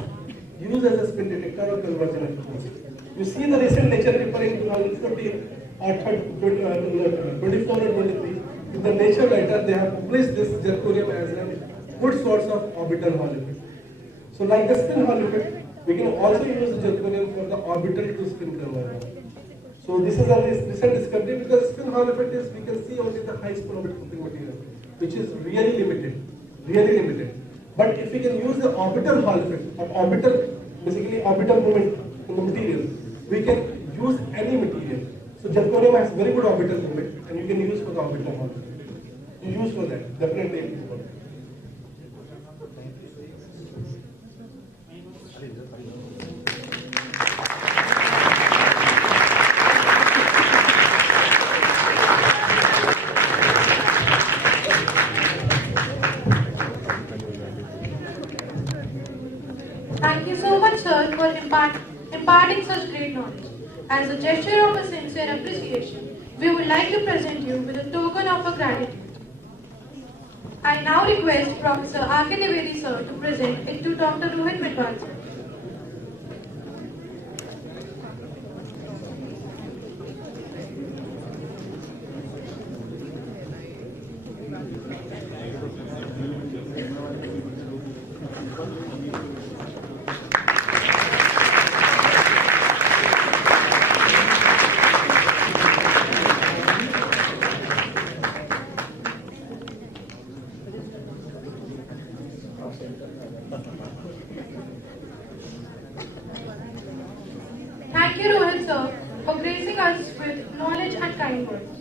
Use as a spin detector or conversion application. You see the recent Nature paper in 2014 or 24 or 23. In the Nature letter, they have published this zirconium as a good source of orbital Hall effect. So like the spin Hall effect, we can also use zirconium for the orbital to spin conversion. So this is a recent discovery because spin Hall effect is, we can see only the high spin orbital material, which is really limited. But if we can use the orbital Hall effect, or basically orbital movement in the material, we can use any material. So zirconium has very good orbital movement, and you can use for the orbital Hall effect. You use for that, definitely it will work. Thank you so much, sir, for imparting such great knowledge. As a gesture of a sincere appreciation, we would like to present you with a token of our gratitude. I now request Professor R.K. Dwivedi, sir, to present it to Dr. Rohit Vidwan, sir. Thank you, Rohit, sir, for gracing us with knowledge and kind words.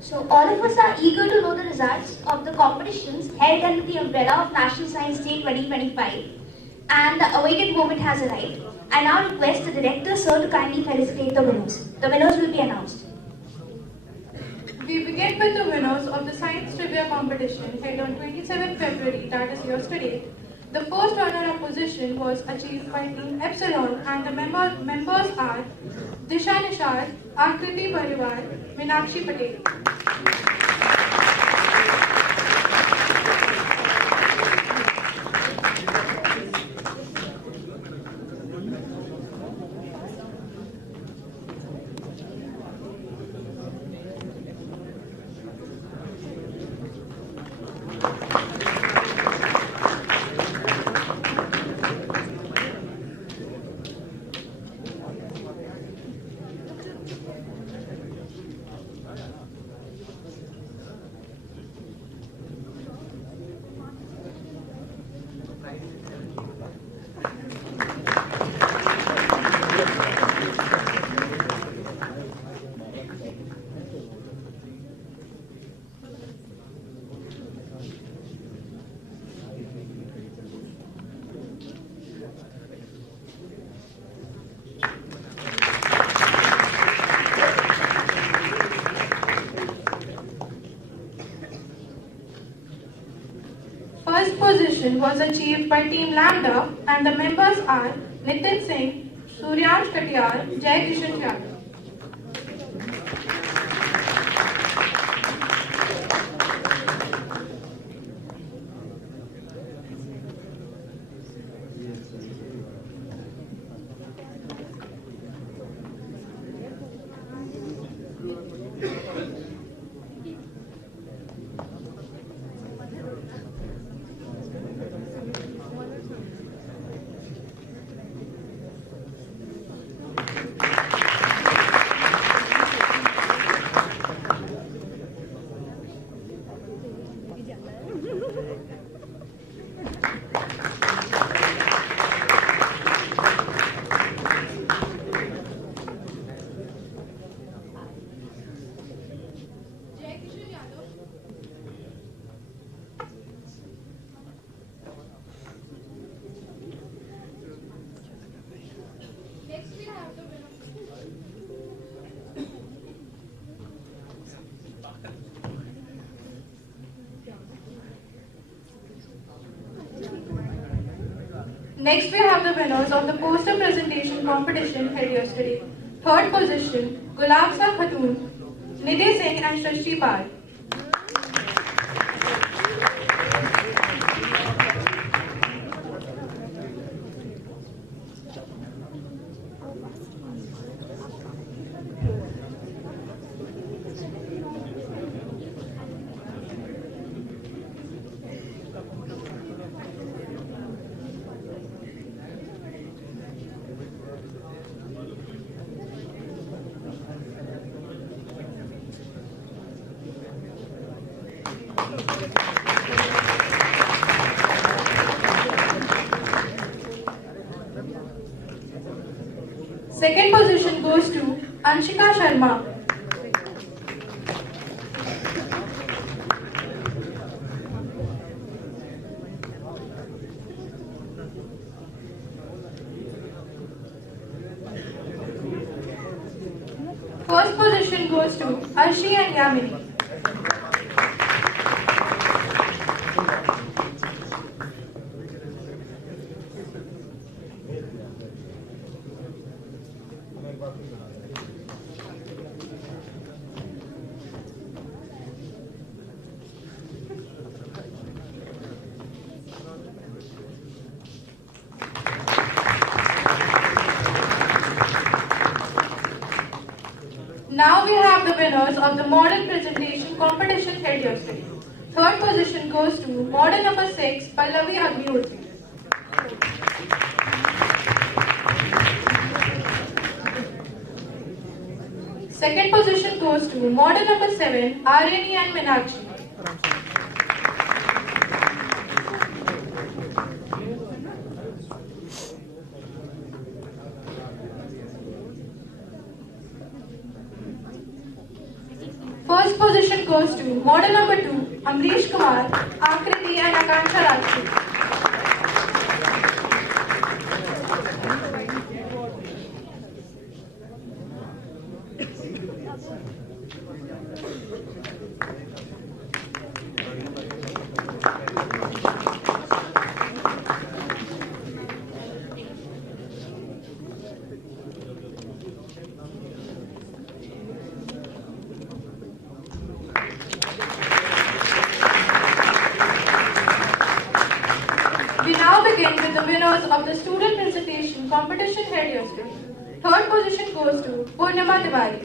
So all of us are eager to know the results of the competitions held under the umbrella of National Science Day 2025, and the awaited moment has arrived. I now request the director, sir, to kindly felicitate the winners. The winners will be announced. We begin with the winners of the Science Trivia competition held on 27 February, that is yesterday. The first runner-up position was achieved by Team Epsilon, and the members are Disha Nishad, Akriti Parivar, Meenakshi Patel. First position was achieved by Team Lambda, and the members are Nitin Singh, Suryansh Katiyar, Jai Kishan Yadav. Next, we have the winners of the poster presentation competition held yesterday. Third position, Gulab Sa Khatun, Nidhi Singh and Shrishti Pal. goes to Anshika Sharma. First position goes to Arshi and Yamini. Now we have the winners of the model presentation competition held yesterday. Third position goes to model number 6, Pallavi Agnihotri. Second position goes to model number 7, Aryani and Meenakshi. First position goes to model number 2, Amrish Kumar, Akriti and Akansha Rajput. We now begin with the winners of the student presentation competition held yesterday. Third position goes to Purnima Tiwari.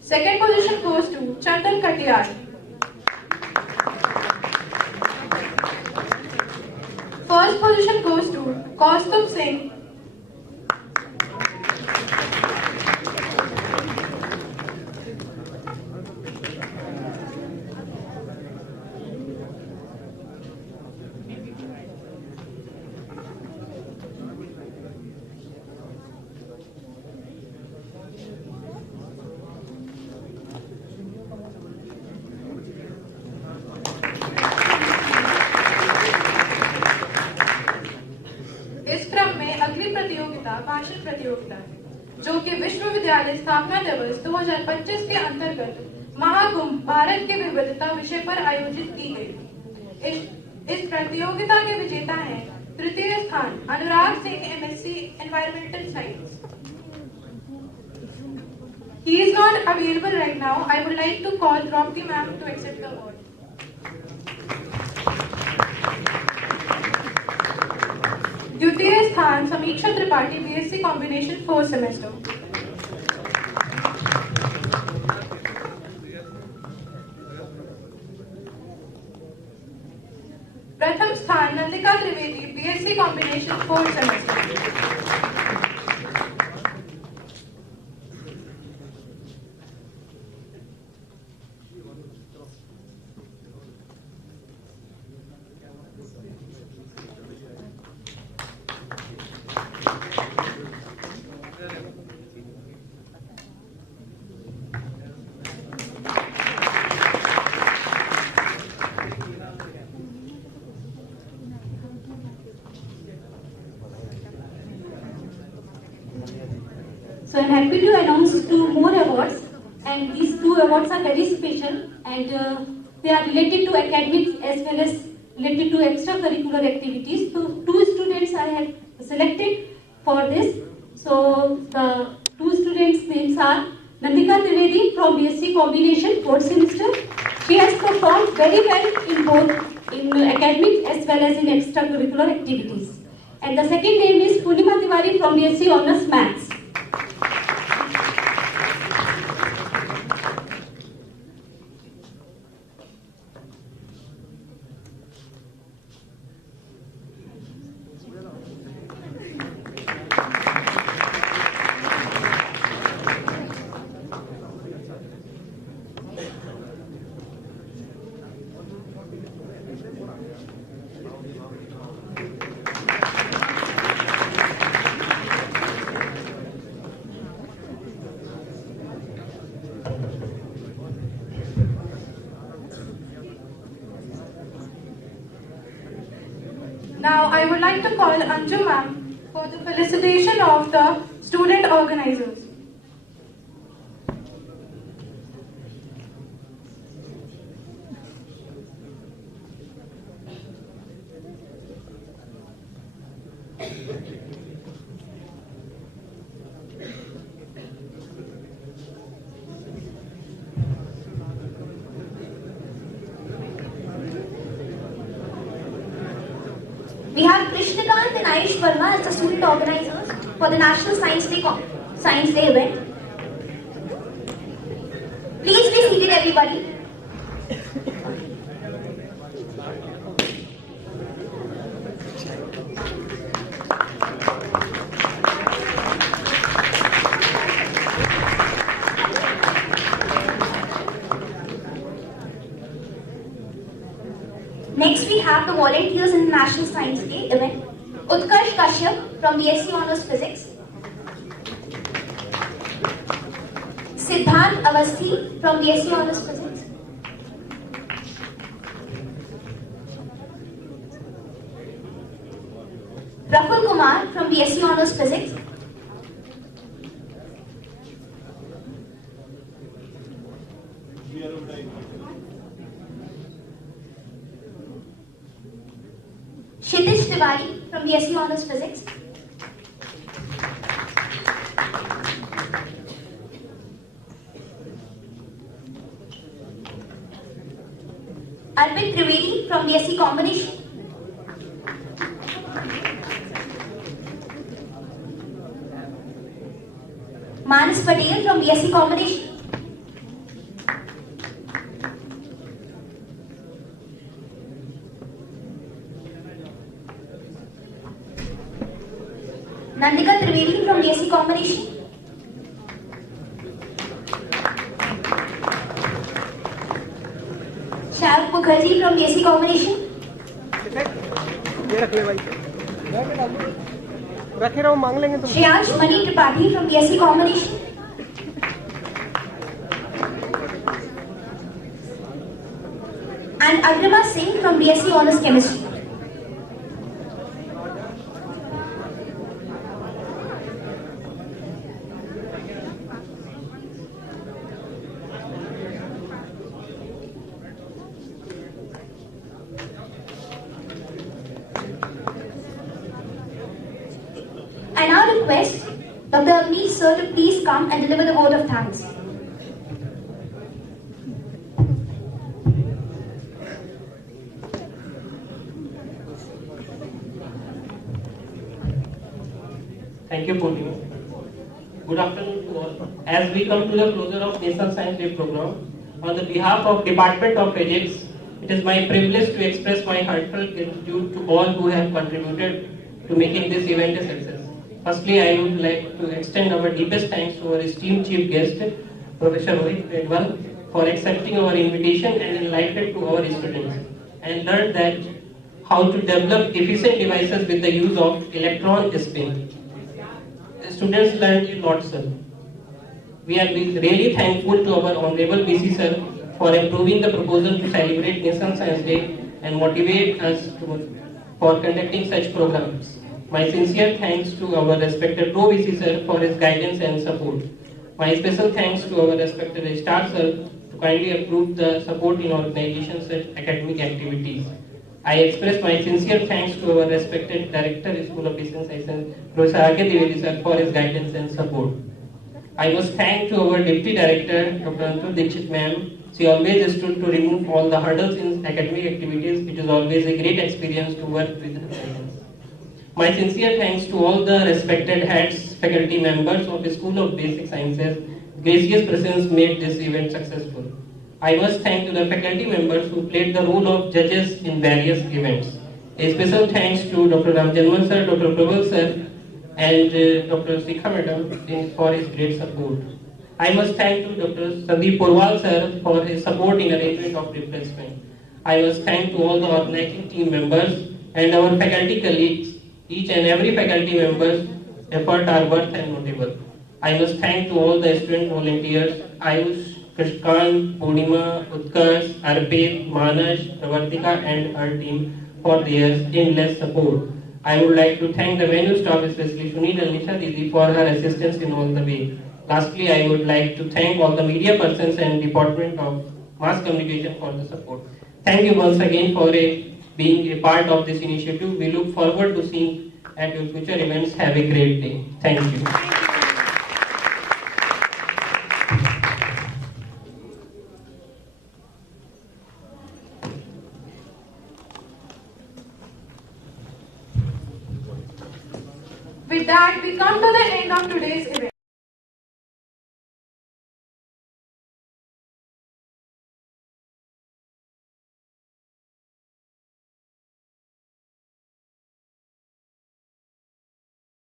Second position goes to Chandan Katiyar. First position goes to Kaustubh Singh. इस क्रम में अगली प्रतियोगिता भाषण प्रतियोगिता है जो कि विश्वविद्यालय स्थापना दिवस 2025 के अंतर्गत महाकुंभ भारत की विविधता विषय पर आयोजित की गई। इस प्रतियोगिता के विजेता हैं तृतीय स्थान Anurag Singh MSc environmental science. He is not available right now. I would like to call Draupadi ma'am to accept the award. द्वितीय स्थान समीक्षा Tripathi BSc combination 4th semester. प्रथम स्थान Nandika Trivedi BSc combination 4th semester. So I'm happy to announce 2 more awards, and these 2 awards are very special, and they are related to academics as well as related to extracurricular activities. So 2 students I have selected for this. So the 2 students' names are Nandika Trivedi from BSc Combination 4th semester. She has performed very well in both in academics as well as in extracurricular activities. And the second name is Purnima Tiwari from BSc Honours Maths. like to call Anju ma'am for the felicitation of the student organizers. We have Krishnakant and Ayush Verma as the student organizers for the National Science Day event. Please be seated, everybody. Next, we have the volunteers in the National Science Day event. Utkarsh Kashyap from BSc Honours Physics. Siddhant Avasthi from BSc Honours Physics. Rahul Kumar from BSc Honours Physics. Kshitij Tiwari from BSc Honours Physics. Arpit Trivedi from BSc Combination. Manas Patel from BSc Combination. Nandika Trivedi from BSc Combination. Shahu Mukherjee from BSc Combination. Shreyansh Mani Tripathi from BSc Combination. And Agrima Singh from BSc Honours Chemistry. I now request Dr. Avnish sir to please come and deliver the vote of thanks. Thank you, Purnima. Good afternoon to all. As we come to the closure of National Science Day program, on the behalf of Department of Physics, it is my privilege to express my heartfelt gratitude to all who have contributed to making this event a success. Firstly, I would like to extend our deepest thanks to our esteemed chief guest, Professor Rohit Redwal, for accepting our invitation and enlightened to our students, and learned that how to develop efficient devices with the use of electron spin. The students learned a lot, sir. We are really thankful to our Honorable VC sir for approving the proposal to celebrate National Science Day and motivate us for conducting such programs. My sincere thanks to our respected Pro VC sir for his guidance and support. My special thanks to our respected Star sir to kindly approve the support in organization such academic activities. I express my sincere thanks to our respected Director, School of Business Sciences, Professor R.K. Dwivedi sir for his guidance and support. I must thank to our Deputy Director, Dr. Ankur Dikshit ma'am. She always stood to remove all the hurdles in academic activities. It is always a great experience to work with her. My sincere thanks to all the respected heads, faculty members of the School of Basic Sciences. Gracious presence made this event successful. I must thank to the faculty members who played the role of judges in various events. A special thanks to Dr. Ramjanman sir, Dr. Prabal sir, and Dr. Sikha madam for his great support. I must thank to Dr. Sandeep Porwal sir for his support in arrangement of refreshment. I must thank to all the organizing team members and our faculty colleagues. Each and every faculty member's effort are worth and notable. I must thank to all the student volunteers, Ayush, Krishkan, Purnima, Utkarsh, Arpit, Manas, Pravartika and her team for their endless support. I would like to thank the venue staff, especially Sunil and Nisha Didi, for her assistance in all the way. Lastly, I would like to thank all the media persons and Department of Mass Communication for the support. Thank you once again for being a part of this initiative. We look forward to seeing at your future events. Have a great day. Thank you. With that, we come to the end of today's event.